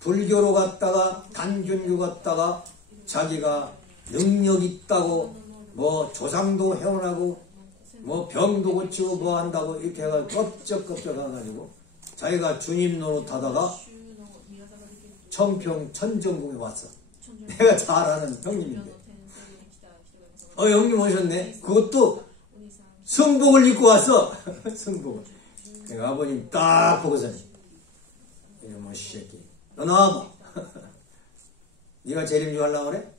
불교로 갔다가 단균교 갔다가 자기가 능력 있다고 뭐 조상도 해원하고 뭐 병도 고치고 뭐 한다고 이렇게 해가지고 껍적껍적 해가지고 자기가 주님 노릇하다가 청평 천정궁에 왔어. 내가 잘 아는 형님인데 형님 오셨네. 그것도 승복을 입고 왔어. 승복을. 내가 아버님 딱 보고서는 이놈의 새끼 너 나와봐. 네가 재림주 하려고 그래?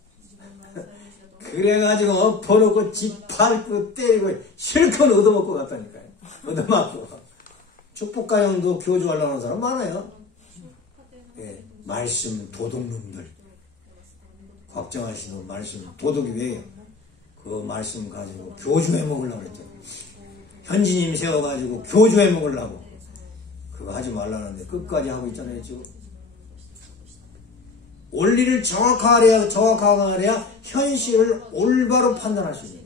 그래가지고 엎어놓고 짓밟고 때리고 실컷 얻어먹고 갔다니까요. 얻어맞고. 축복가형도 교주하려고 하는 사람 많아요. 예, 말씀 도둑놈들. 곽정환 씨도 말씀 도둑이 왜요? 그 말씀 가지고 교주해 먹으려고 그랬죠. 현지님 세워가지고 교주해 먹으려고. 그거 하지 말라는데 끝까지 하고 있잖아요 지금. 원리를 정확하게 해야 현실을 올바로 판단할 수 있는.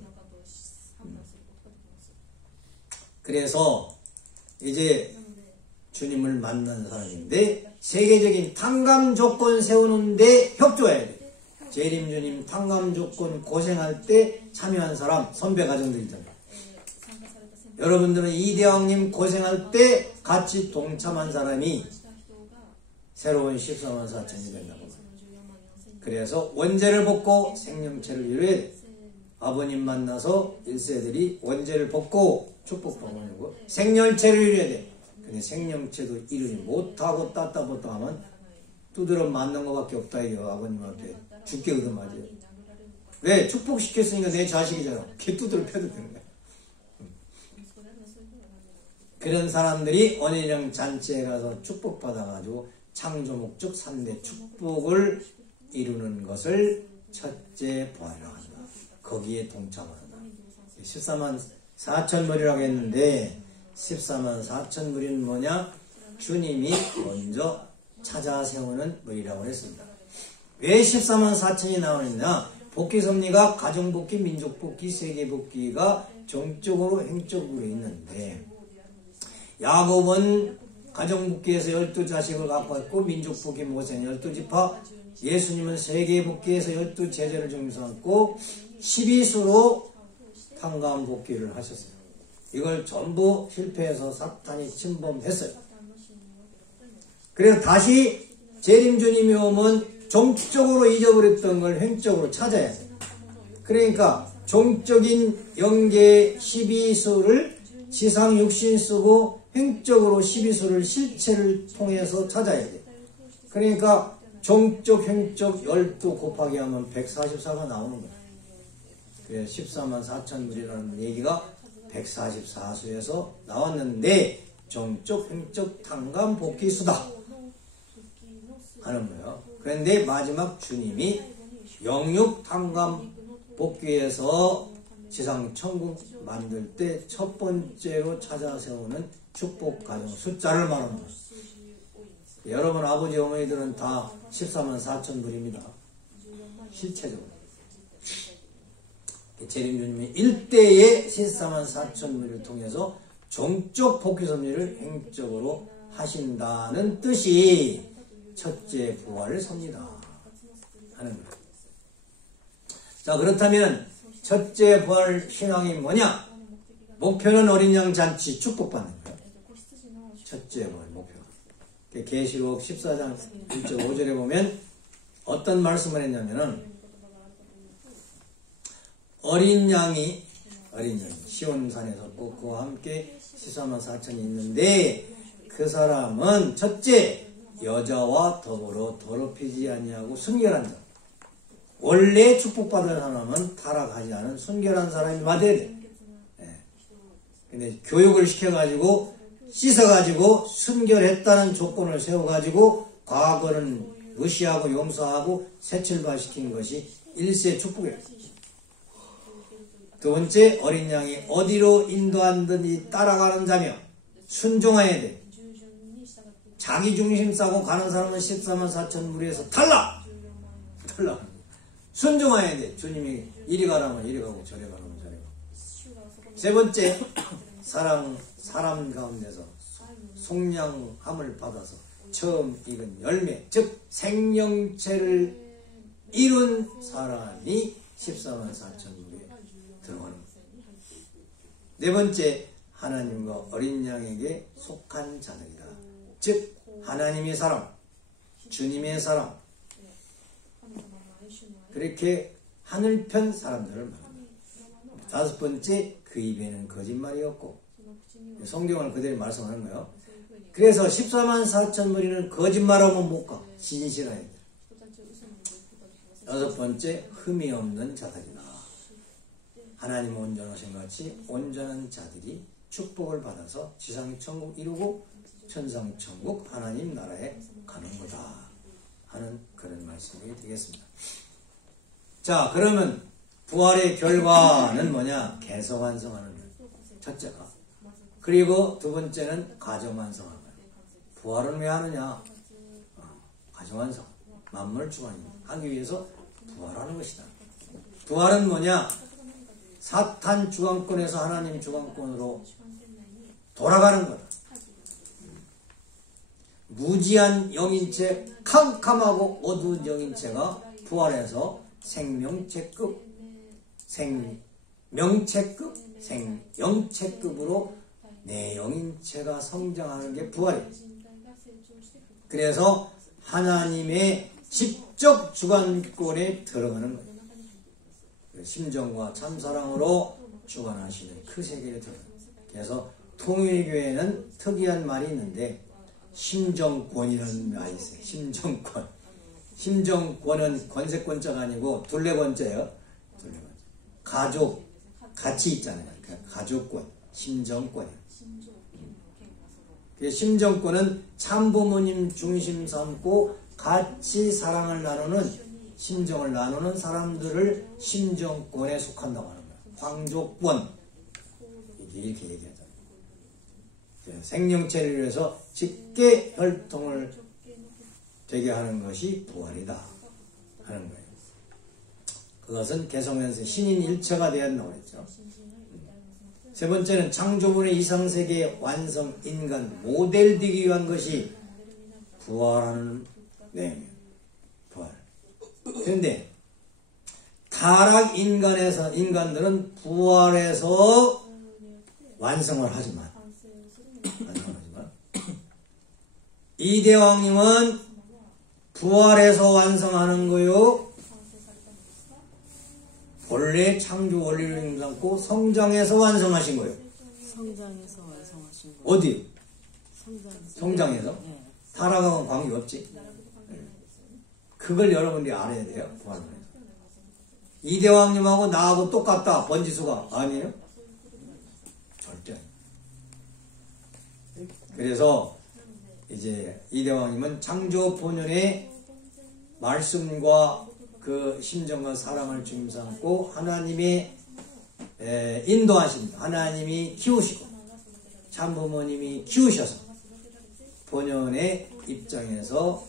그래서 이제 주님을 만난 사람인데 세계적인 탕감 조건 세우는데 협조해야 돼. 재림주님 탕감 조건 고생할 때 참여한 사람 선배 가정들 있잖아요. 여러분들은 이대왕님 고생할 때 같이 동참한 사람이 새로운 14만 4천이 된다고. 그래서 원죄를 벗고 생명체를 이루어야 돼. 아버님 만나서 1세들이 원죄를 벗고 축복받으려고 생명체를 이루어야 돼. 근데 생명체도 이루지 못하고 따따붙다 하면 두드러 맞는 것밖에 없다 이거. 아버님 앞에 죽게 얻어맞아요. 왜? 축복시켰으니까 내 자식이잖아. 걔 두드러 패도 되는 거야. 그런 사람들이 원인령 잔치에 가서 축복받아가지고 창조 목적 3대 축복을 이루는 것을 첫째 부활이라고 한다. 거기에 동참한다. 14만 4천 무리라고 했는데 14만 4천 무리는 뭐냐? 주님이 먼저 찾아 세우는 무리라고 했습니다. 왜 14만 4천이 나오느냐? 복귀 섭리가 가정복귀, 민족복귀, 세계복귀가 정적으로 행적으로 있는데 야곱은 가정복귀에서 12자식을 갖고 있고 민족복귀 모세는 12지파, 예수님은 세계복귀에서 12제자를 중심삼고 12수로 탕감복귀를 하셨어요. 이걸 전부 실패해서 사탄이 침범했어요. 그래서 다시 재림주님이 오면 종적으로 잊어버렸던 걸 횡적으로 찾아야 돼요. 그러니까 종적인 영계 12수를 지상 육신 쓰고 횡적으로 12수를 실체를 통해서 찾아야 돼요. 그러니까 종적, 횡적 12 곱하기 하면 144가 나오는 거예요. 그래서 14만 4천 무리라는 얘기가 144수에서 나왔는데 종적, 횡적, 탕감, 복귀수다 하는 거예요. 그런데 마지막 주님이 영육, 탕감, 복귀에서 지상 천국 만들 때 첫 번째로 찾아 세우는 축복 가정 숫자를 말하는 거예요. 여러분 아버지 어머니들은 다 14만 4천 불입니다. 실체적으로. 재림주님이 일대의 14만 4천 불을 통해서 종적 복귀 섭리를 행적으로 하신다는 뜻이 첫째 부활을 섭니다 하는 거예요. 자, 그렇다면 첫째 부활 신앙이 뭐냐? 목표는 어린 양 잔치 축복받는 거예요. 첫째 부활 목표. 계시록 14장 1.5절에 보면 어떤 말씀을 했냐면은 어린 양이 시온산에서 그와 함께 14만 4천이 있는데 그 사람은 첫째 여자와 더불어 더럽히지 아니하고 순결한 자. 원래 축복받을 사람은 타락하지 않은 순결한 사람이 맞아야 돼. 근데 교육을 시켜가지고 씻어가지고 순결했다는 조건을 세워가지고 과거는 무시하고 용서하고 새출발시킨 것이 일세 축복이에요. 두 번째, 어린 양이 어디로 인도하든지 따라가는 자며 순종해야 돼. 자기 중심 싸고 가는 사람은 14만 4천 무리에서 탈락! 순종해야 돼. 주님이 이리 가라면 이리 가고 저리 가라면 저리 가고. 세 번째, 사람 가운데서 속량함을 받아서 처음 익은 열매, 즉 생명체를 이룬 사람이 14만 4천 무리에 들어가는 거예요. 네 번째, 하나님과 어린 양에게 속한 자들이다. 즉 하나님의 사람, 주님의 사람, 그렇게 하늘편 사람들을 말합니다. 다섯 번째, 그 입에는 거짓말이 없고. 성경을 그대로 말씀하는 거예요. 그래서 14만 4천 무리는 거짓말하면 못 가. 진실해야 돼. 여섯 번째, 흠이 없는 자들이다. 하나님 온전하신 같이 온전한 자들이 축복을 받아서 지상 천국 이루고 천상 천국 하나님 나라에 가는 거다 하는 그런 말씀이 되겠습니다. 자, 그러면 부활의 결과는 뭐냐? 개성 완성하는 거예요. 첫째가. 그리고 두 번째는 가정 완성하는 거예요. 부활은 왜 하느냐? 가정 완성. 만물 주관이 하기 위해서 부활하는 것이다. 부활은 뭐냐? 사탄 주관권에서 하나님 주관권으로 돌아가는 거다. 무지한 영인체, 캄캄하고 어두운 영인체가 부활해서 생명체급, 생명체급으로 내 영인체가 성장하는 게 부활이에요. 그래서 하나님의 직접 주관권에 들어가는 거예요. 심정과 참사랑으로 주관하시는 그 세계에 들어가는 거예요. 그래서 통일교회는 특이한 말이 있는데 심정권이라는 말이 있어요. 심정권. 심정권은 권세권자가 아니고 둘레권자예요. 둘레권자. 가족, 같이 있잖아요. 그러니까 가족권, 심정권이에요. 심정권은 참부모님 중심 삼고 같이 사랑을 나누는, 심정을 나누는 사람들을 심정권에 속한다고 하는 거예요. 황족권. 이렇게 얘기하잖아요. 생명체를 위해서 직계 혈통을 되게 하는 것이 부활이다 하는 거예요. 그것은 개성현세 신인 일체가 되었다고 했죠. 세 번째는 창조문의 이상세계 완성 인간 모델 되기 위한 것이 부활하는 내용이에요. 부활. 그런데 타락 인간들은 부활해서 완성을 하지만 이대왕님은 부활해서 완성하는 거요. 본래 창조 원리를 담고 성장해서 완성하신 거예요. 성장해서 완성하신 거예요. 어디? 성장해서. 네. 타락하고는 관계없지. 그걸 여러분들이 알아야 돼요. 부활을 해서. 이대왕님하고 나하고 똑같다. 번지수가 아니에요? 절대. 그래서 이제 이대왕님은 창조 본연의 말씀과 그 심정과 사랑을 중심 삼고 하나님의 인도하십니다. 하나님이 키우시고 참부모님이 키우셔서 본연의 입장에서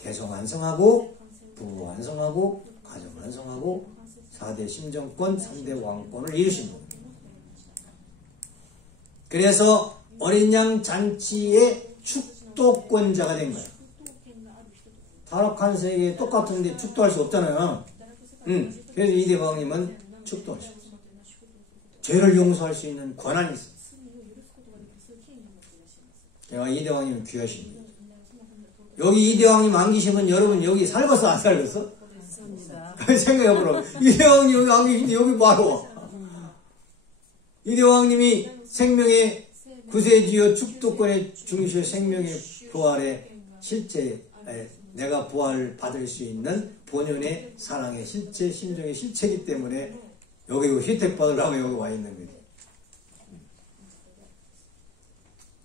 개성 완성하고 부부 완성하고 가정 완성하고 4대 심정권, 3대 왕권을 이루신 겁니다. 그래서 어린 양 잔치의 축도권자가 된 거예요. 타락한 세계에 똑같은데 축도할 수 없잖아요. 그래서 이대왕님은 축도할 수 없어요. 죄를 용서할 수 있는 권한이 있어요. 제가 이대왕님은 귀하신 거예요. 여기 이대왕님 안 계시면 여러분 여기 살겠어 안 살겠어? 생각해보라. 이대왕님 여기 안 계신데 여기 뭐하러 와? 이대왕님이 생명의 구세주여 축도권의 중시의 생명의 부활의 실체, 내가 부활 받을 수 있는 본연의 사랑의 실체, 심정의 실체이기 때문에 여기 혜택 받으려고 여기 와 있는 거예요.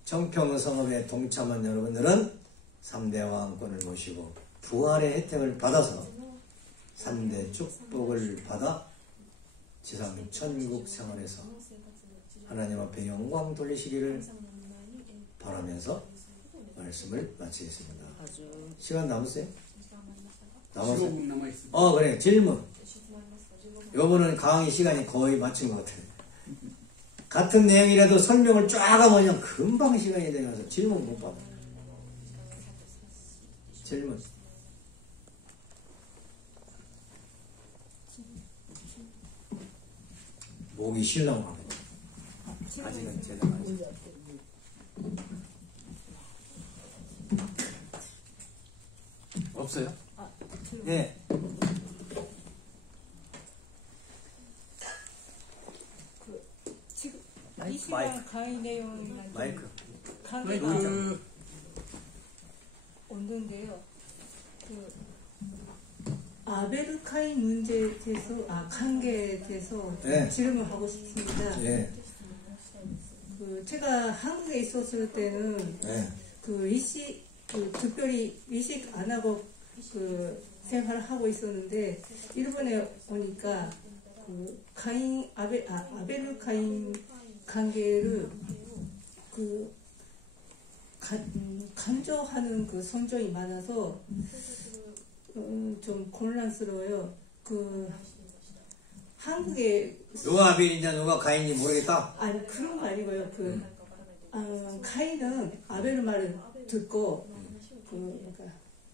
청평성업에 동참한 여러분들은 3대 왕권을 모시고 부활의 혜택을 받아서 3대 축복을 받아 지상 천국 생활에서 하나님 앞에 영광 돌리시기를 바라면서 말씀을 마치겠습니다. 시간 남으세요? 15분 남아있습니다. 그래. 질문. 요번은 강의 시간이 거의 마친 것 같아요. 같은 내용이라도 설명을 쫙 하면 금방 시간이 되면서 질문 못 받아요. 질문. 목이 쉬려고 하네. 아직은 제대로 안 했어요. 없어요? 네. 지금 이 시간 강의 내용이나 마이크. 강의가 없는데요. 아베르카인 문제에 대해서, 관계에 대해서 네. 질문하고 싶습니다. 네. 제가 한국에 있었을 때는 네. 특별히 의식 안 하고 생활을 하고 있었는데 일본에 오니까 아베르카인 관계를 간조하는 성정이 많아서 좀混乱스러워요. 한국에 누가 아벨이냐 누가 가인인지 모르겠다. 아니 그런 거 아니고요. 가인은 아벨 말을 듣고 그러니까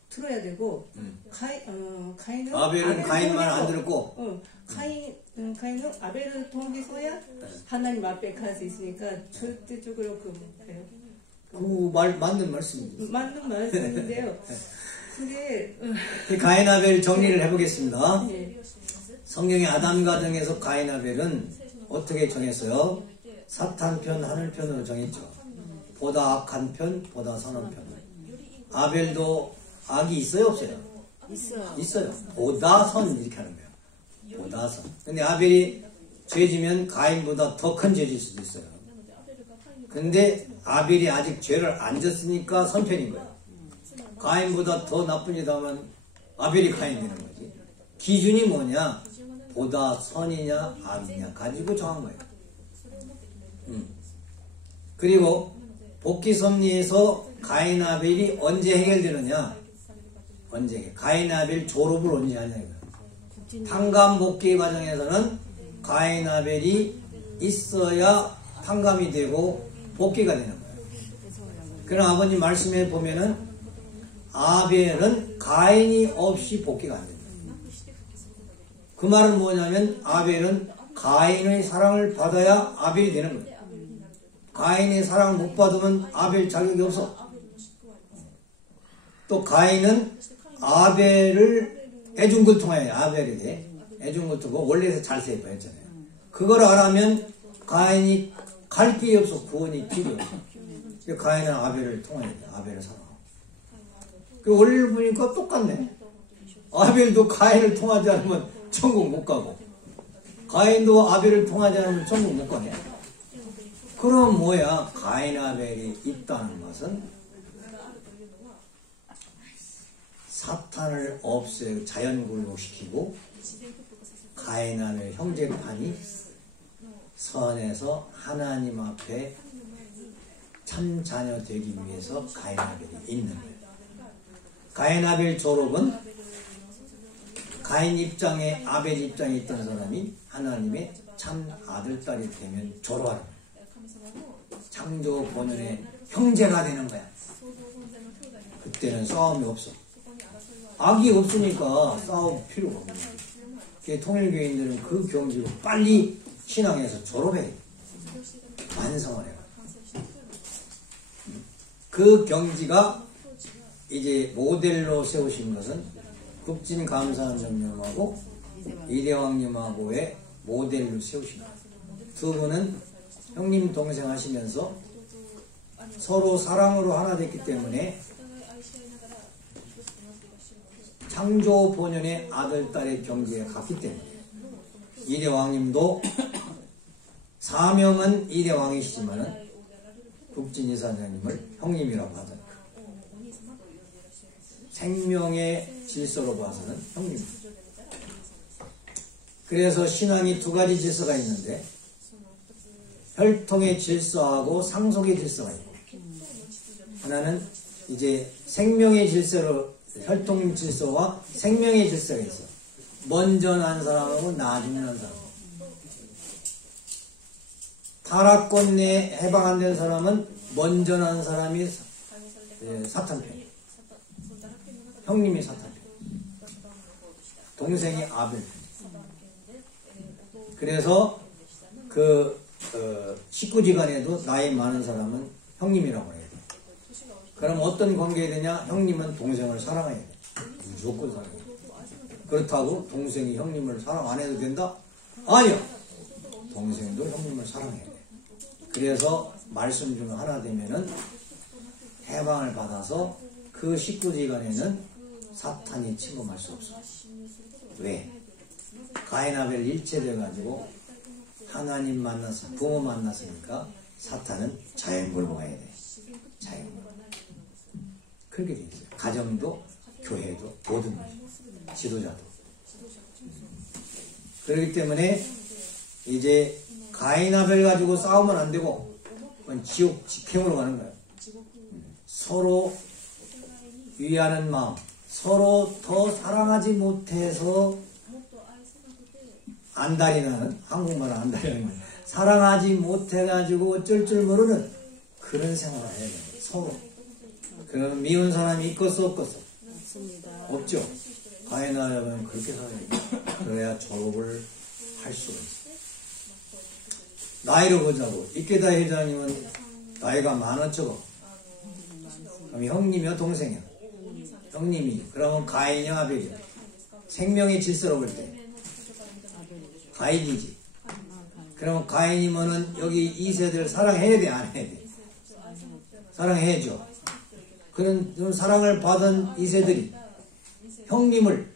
들어야 되고 가인은 아벨은 가인만 안 들었고 가인은 아벨을 통해서야 하나님 앞에 갈 수 있으니까 절대적으로 그 말 맞는 말씀입니다. 맞는 말씀인데요. 근데 가인 아벨 정리를 해보겠습니다. 네. 성경의 아담과 등에서 가인 아벨은 어떻게 정했어요? 사탄 편, 하늘 편으로 정했죠. 보다 악한 편, 보다 선한 편. 아벨도 악이 있어요, 없어요? 있어요. 있어요. 보다 선 이렇게 하는 거예요. 보다 선. 근데 아벨이 죄지면 가인보다 더 큰 죄질 수도 있어요. 근데 아벨이 아직 죄를 안 졌으니까 선편인 거예요. 가인보다 더 나쁜 짓 하면 아벨이 가인 되는 거지. 기준이 뭐냐? 보다 선이냐 악이냐 가지고 정한 거예요. 그리고 복귀 섭리에서 가인 아벨이 언제 해결되느냐? 가인 아벨 졸업을 언제 하냐 이거예요. 탕감 복귀 과정에서는 가인 아벨이 있어야 탕감이 되고 복귀가 되는 거예요. 그럼 아버님 말씀에 보면은 아벨은 가인이 없이 복귀가 안 된다. 그 말은 뭐냐면 아벨은 가인의 사랑을 받아야 아벨이 되는 거예요. 가인의 사랑을 못 받으면 아벨 자격이 없어. 또 가인은 아벨을 애중글 통하여 아벨에게 애중글 통하고 원래서 잘세입어 했잖아요. 그걸 알아면 가인이 갈 길이 없어. 구원이 필요 없어. 가인은 아벨을 통해야 돼. 아벨을 사랑하고. 그 원리를 보니까 똑같네. 아벨도 가인을 통하지 않으면 천국 못 가고 가인도 아벨을 통하지 않으면 천국 못 가네. 그럼 뭐야? 가인 아벨이 있다는 것은 사탄을 없애고 자연 굴복시키고 가인 아벨 형제판이 선에서 하나님 앞에 참 자녀 되기 위해서 가인 아벨이 있는 거예요. 가인 아벨 졸업은 가인 입장에 아벨 입장에 있던 사람이 하나님의 참 아들 딸이 되면 졸업하는 거예요. 창조 본연의 형제가 되는 거야. 그때는 싸움이 없어. 악이 없으니까 싸울 필요가 없는 거야. 통일교인들은 그 경지로 빨리 신앙에서 졸업해. 완성을 해요. 그 경지가 이제 모델로 세우신 것은 국진감사원장님하고 이대왕님하고의 모델로 세우신 거예요. 두 분은 형님 동생 하시면서 서로 사랑으로 하나 됐기 때문에 창조 본연의 아들 딸의 경지에 갔기 때문에 이대왕님도 사명은 이대왕이시지만은 국진이사장님을 형님이라고 하잖아요. 생명의 질서로 봐서는 형님. 그래서 신앙이 두 가지 질서가 있는데 혈통의 질서하고 상속의 질서가 있고 하나는 이제 생명의 질서로 혈통 질서와 생명의 질서가 있어. 먼저 난 사람하고 나중에 난 사람. 타락권 내에 해방 안 된 사람은 먼저 난 사람이 사탄편. 형님이 사탄편. 동생이 아벨편. 그래서 그 식구지간에도 나이 많은 사람은 형님이라고 해야 돼. 그럼 어떤 관계에 되냐? 형님은 동생을 사랑해야 돼. 무조건 사랑해. 그렇다고 동생이 형님을 사랑 안 해도 된다? 아니요. 동생도 형님을 사랑해야 돼. 그래서 말씀 중 하나 되면은 해방을 받아서 그 식구지간에는 사탄이 침범할 수 없어. 왜? 가인 아벨 일체돼가지고 하나님 만나서 부모 만났으니까 사탄은 자연굴복해야 돼. 자연굴복. 그렇게 돼 있어요. 가정도 교회도 모든 것이 지도자도. 그렇기 때문에 이제 가인 아벨 가지고 싸우면 안 되고 그건 지옥 직행으로 가는 거예요. 서로 위하는 마음, 서로 더 사랑하지 못해서 안달이나는 한국말은 안달이라는 거예요. 사랑하지 못해가지고 어쩔 줄 모르는 그런 생활을 해야 돼요. 서로. 그러면 미운 사람이 있겠어 없겠어? 없습니다. 없죠. 가인하려면 그렇게 살아야 돼. 그래야 졸업을 할 수가 있어. 나이를 보자고. 이케다 회장님은 나이가 많아 적어? 그럼 형님이야 동생이야? 형님이지. 그러면 가인이야 아벨이야? 생명의 질서로 볼 때 가인이지. 그러면 가인이면은 여기 2세들 사랑해야 돼 안 해야 돼? 사랑해야죠. 그런 사랑을 받은 2세들이 형님을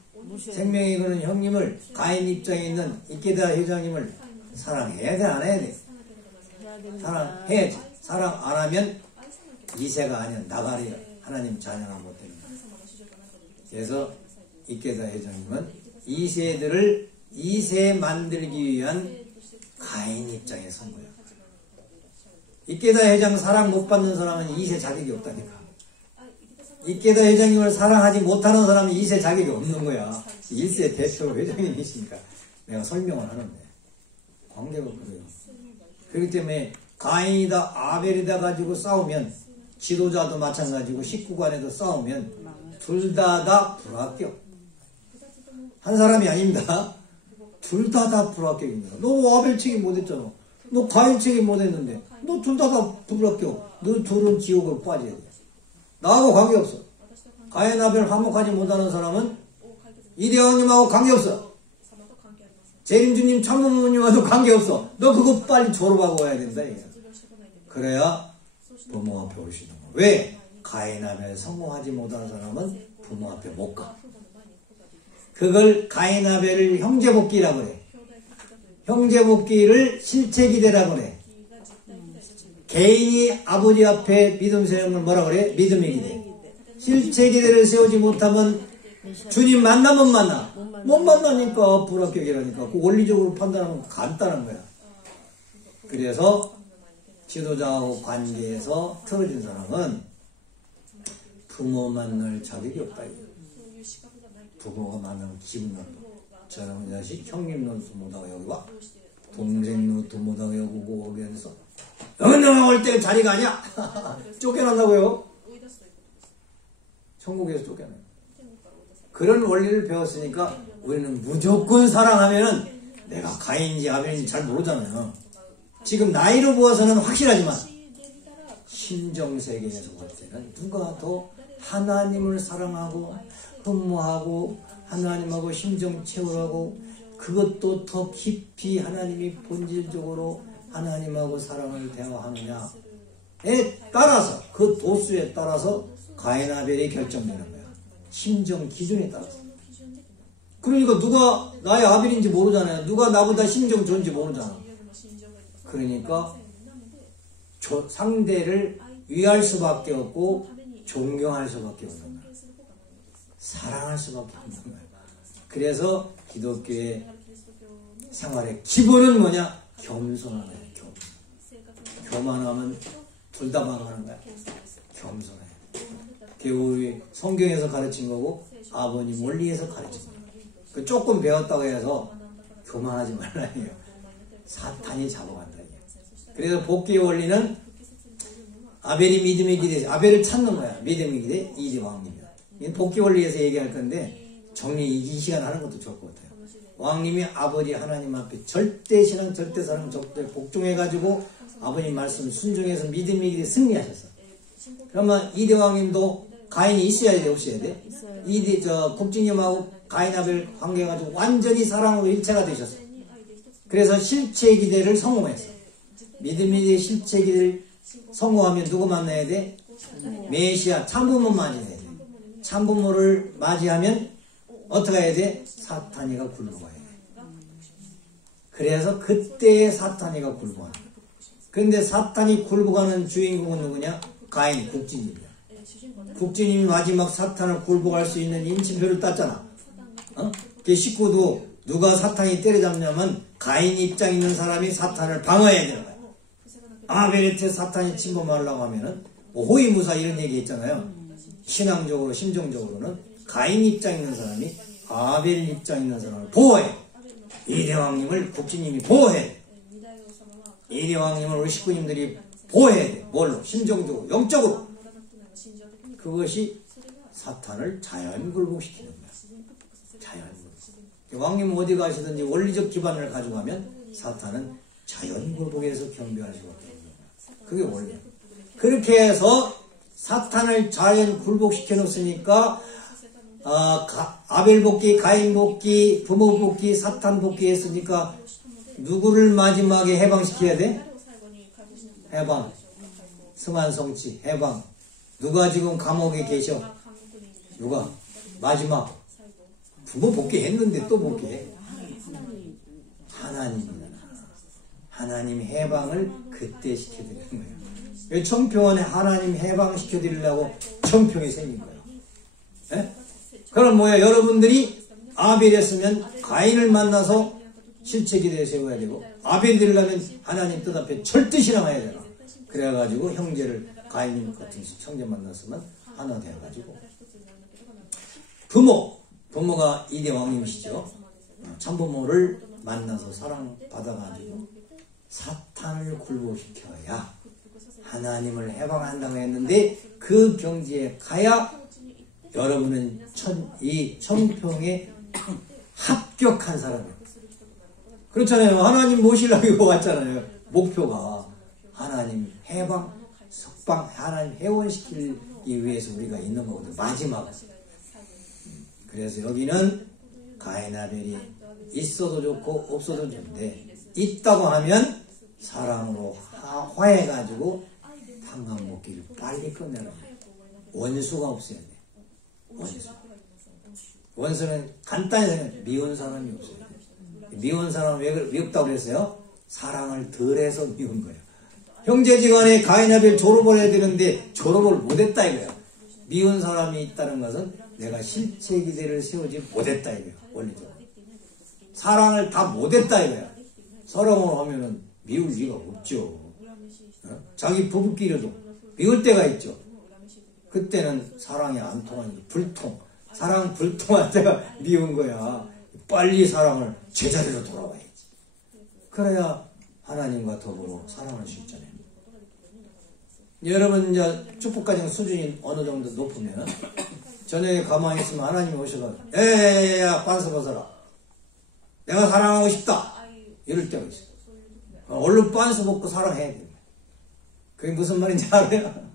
생명이 그런 형님을 가인 입장에 있는 이케다 회장님을 사랑해야 돼 안 해야 돼? 사랑해야지. 사랑 안 하면 2세가 아니야 나가리 하나님 자녀가 못 되는 거야. 그래서 이케다 회장님은 2세들을 2세 만들기 위한 가인 입장에 선 거야. 이케다 회장 사랑 못 받는 사람은 2세 자격이 없다니까. 이케다 회장님을 사랑하지 못하는 사람은 2세 자격이 없는 거야. 1세 대표 회장님이시니까 내가 설명을 하는데 관계가 그래요. 그렇기 때문에 가인이다 아벨이다 가지고 싸우면 지도자도 마찬가지고 식구간에도 싸우면 둘 다 불합격. 한 사람이 아닙니다. 둘 다 불합격입니다. 너 아벨 책임 못했잖아. 너 가인 책임 못했는데 너 둘 다 불합격. 너 둘은 지옥을 빠져야 돼. 나하고 관계없어. 가인 아벨 화목하지 못하는 사람은 이대왕님하고 관계없어. 재림주님 참부모님하고도 관계없어. 너 그거 빨리 졸업하고 와야 된다. 이게. 그래야 부모 앞에 올 수 있는 거야. 왜? 가인 아벨 성공하지 못하는 사람은 부모 앞에 못 가. 그걸 가인 아벨을 형제복귀라고 그래. 형제복귀를 실체기대라고 그래. 개인이 아버지 앞에 믿음 세우는 걸 뭐라 그래? 믿음의 기대. 실체기대를 세우지 못하면 주님 만나면 만나. 못 만나니까 불합격이라니까. 그 원리적으로 판단하면 간단한 거야. 그래서 지도자하고 관계에서 틀어진 사람은 부모 만날 자격이 없다. 부모가 만나면 기분 나빠. 저놈의 자식 형님 노릇도 못하고 여기 와. 동생 노릇도 못하고 여기 오고 거기 해서 너는 올 때 자리가 아니야. 쫓겨난다고요. 천국에서 쫓겨나요. 그런 원리를 배웠으니까 우리는 무조건 사랑하면은 내가 가인인지 아벨인지 잘 모르잖아요. 지금 나이로 보아서는 확실하지만 심정세계에서 볼 때는 누가 더 하나님을 사랑하고 흠모하고 하나님하고 심정 채우라고 그것도 더 깊이 하나님이 본질적으로 하나님하고 사랑을 대화하느냐에 따라서 그 도수에 따라서 가인 아벨이 결정되는 거야. 심정 기준에 따라서. 그러니까 누가 나의 아벨인지 모르잖아요. 누가 나보다 심정 좋은지 모르잖아. 그러니까 상대를 위할 수밖에 없고 존경할 수밖에 없는 거야. 사랑할 수밖에 없는 거야. 그래서 기독교의 생활의 기본은 뭐냐? 겸손하는 거야. 교만하면 둘 다 망하는 거야. 겸손해. 그게 우리 성경에서 가르친 거고 아버님 원리에서 가르친 거야. 그 조금 배웠다고 해서 교만하지 말라 해요. 사탄이 잡아간다. 그래서 복귀의 원리는 아벨이 믿음의 기대, 아벨을 찾는 거야. 믿음의 기대, 이대왕님이야. 복귀 원리에서 얘기할 건데 정리 이 시간 하는 것도 좋을 것 같아요. 왕님이 아버지 하나님 앞에 절대 신앙, 절대 사랑, 절대 복종해가지고 아버님 말씀 순종해서 믿음의 기대 승리하셨어. 그러면 이대왕님도 가인이 있어야 돼, 없어야 돼? 국진님하고 가인 아벨 관계해가지고 완전히 사랑으로 일체가 되셨어. 그래서 실체 기대를 성공했어. 믿음의 기대 실체 기대를 성공하면 누구 만나야 돼? 메시아 참부모 맞이해야 돼. 참부모를 맞이하면 어떻게 해야 돼? 사탄이가 굴러가야 돼. 그래서 그때의 사탄이가 굴러가는 거야. 그런데 사탄이 굴러가는 주인공은 누구냐? 가인, 국진님이야. 국진님이 마지막 사탄을 굴러갈 수 있는 인침표를 땄잖아. 그 식구도 누가 사탄이 때려잡냐면 가인 입장 있는 사람이 사탄을 방어해야 되는 거야. 아벨한테 사탄이 침범하려고 하면은 호위무사 이런 얘기 있잖아요. 신앙적으로 심정적으로는 가인 입장 있는 사람이 아벨 입장 있는 사람을 보호해. 이대왕님을 국진님이 보호해. 이대왕님을 우리 식구님들이 보호해. 뭘로? 심정적으로, 영적으로. 그 그것이 사탄을 자연 굴복시키는 거야. 자연 굴복. 왕님 어디 가시든지 원리적 기반을 가져가면 사탄은 자연 굴복에서 경배할 수밖에 없는 거야. 그게 원리야. 그렇게 해서 사탄을 자연 굴복시켜 놓으니까 아벨 복귀, 가인 복귀, 부모 복귀, 사탄 복귀 했으니까 누구를 마지막에 해방시켜야 돼? 해방. 성안성취 해방. 누가 지금 감옥에 계셔? 누가? 마지막. 부모 복귀했는데 또 복귀해. 하나님입니다. 하나님 해방을 그때 시켜드리는 거예요. 청평원에 하나님 해방시켜드리려고 청평이 생긴 거예요. 예? 그럼 뭐야? 여러분들이 아벨이었으면 가인을 만나서 실체기대에 세워야 되고, 아벨이 되려면 하나님 뜻 앞에 절대 신앙해야 되나. 그래가지고 형제를, 가인 같은 형제 만났으면 하나 되어가지고. 부모가 이대 왕님이시죠. 참부모를 만나서 사랑받아가지고 사탄을 굴복시켜야 하나님을 해방한다고 했는데, 그 경지에 가야 여러분은 이 청평에 합격한 사람이에요. 그렇잖아요. 하나님 모시려고 왔잖아요. 목표가 하나님 해방, 석방, 하나님 회원시키기 위해서 우리가 있는 거거든요. 마지막. 그래서 여기는 가인 아벨이 있어도 좋고 없어도 좋은데, 있다고 하면 사랑으로 화해가지고 판관복귀를 빨리 끝내라. 원수가 없어야 돼. 원수는 간단히 생각해. 미운 사람이 없어야 돼. 미운 사람은 왜 미웠다고 그랬어요? 사랑을 덜해서 미운 거예요. 형제지간에 가인 아벨 졸업을 해야 되는데 졸업을 못했다 이거예요. 미운 사람이 있다는 것은 내가 실체 기대를 세우지 못했다 이거예요. 원리적으로. 사랑을 다 못했다 이거예요. 사랑을 하면은 미울 리가 없죠. 자기 부부끼리도 미울 때가 있죠. 그때는 사랑이 안 통하니까 불통. 사랑 불통할 때가 미운 거야. 빨리 사랑을 제자리로 돌아와야지. 그래야 하나님과 더불어 사랑할 수 있잖아요. 여러분 이제 축복가정 수준이 어느 정도 높으면 저녁에 가만히 있으면 하나님이 오셔가지고 야야야야 빤스 벗어라. 내가 사랑하고 싶다. 이럴 때가 있어요. 얼른 빤스 벗고 사랑해야 돼요. 그게 무슨 말인지 알아요?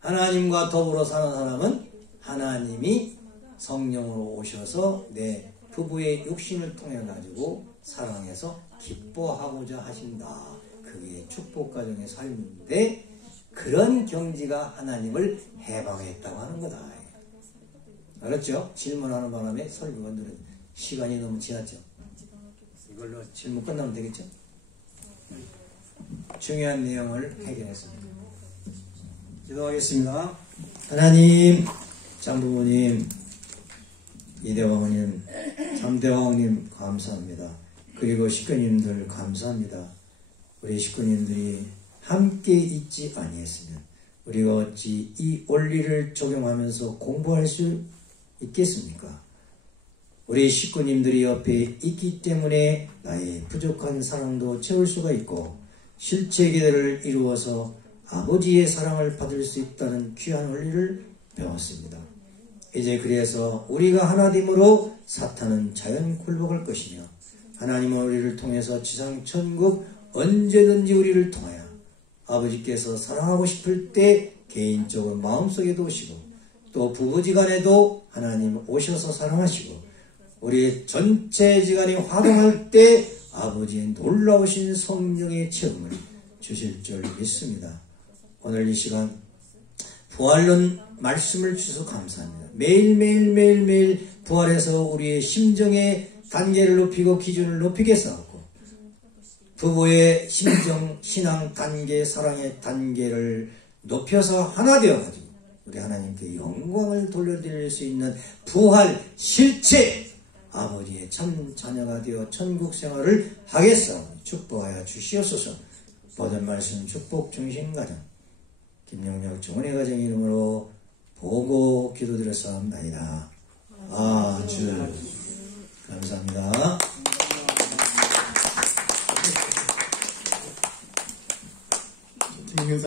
하나님과 더불어 사는 사람은 하나님이 성령으로 오셔서 내 부부의 육신을 통해 가지고 사랑해서 기뻐하고자 하신다. 그게 축복가정의 삶인데, 그런 경지가 하나님을 해방했다고 하는 거다. 알았죠? 질문하는 바람에 설교가 늘어요. 시간이 너무 지났죠? 이걸로 질문 끝나면 되겠죠? 중요한 내용을 해결했습니다. 기도하겠습니다. 하나님, 장부모님, 이대왕님, 삼대왕님 감사합니다. 그리고 식구님들 감사합니다. 우리 식구님들이 함께 있지 아니했으면 우리가 어찌 이 원리를 적용하면서 공부할 수 있겠습니까? 우리 식구님들이 옆에 있기 때문에 나의 부족한 사랑도 채울 수가 있고, 실제 기대를 이루어서 아버지의 사랑을 받을 수 있다는 귀한 원리를 배웠습니다. 이제 그래서 우리가 하나됨으로 사탄은 자연 굴복할 것이며, 하나님은 우리를 통해서 지상 천국 언제든지 우리를 통하여 아버지께서 사랑하고 싶을 때 개인적으로 마음속에도 오시고, 또 부부지간에도 하나님 오셔서 사랑하시고, 우리 전체 지간이 활동할 때 아버지의 놀라우신 성령의 체험을 주실 줄 믿습니다. 오늘 이 시간 부활론 말씀을 주셔서 감사합니다. 매일매일 부활해서 우리의 심정의 단계를 높이고 기준을 높이게 쌓았고, 부부의 심정, 신앙 단계, 사랑의 단계를 높여서 하나 되어가지고 우리 하나님께 영광을 돌려드릴 수 있는 부활 실체 아버지의 참 자녀가 되어 천국 생활을 하겠사오니 축복하여 주시옵소서. 모든 말씀 축복 중심 가정 김영혁 정원의 가정 이름으로 보고 기도드렸사옵나이다. 아주 감사합니다.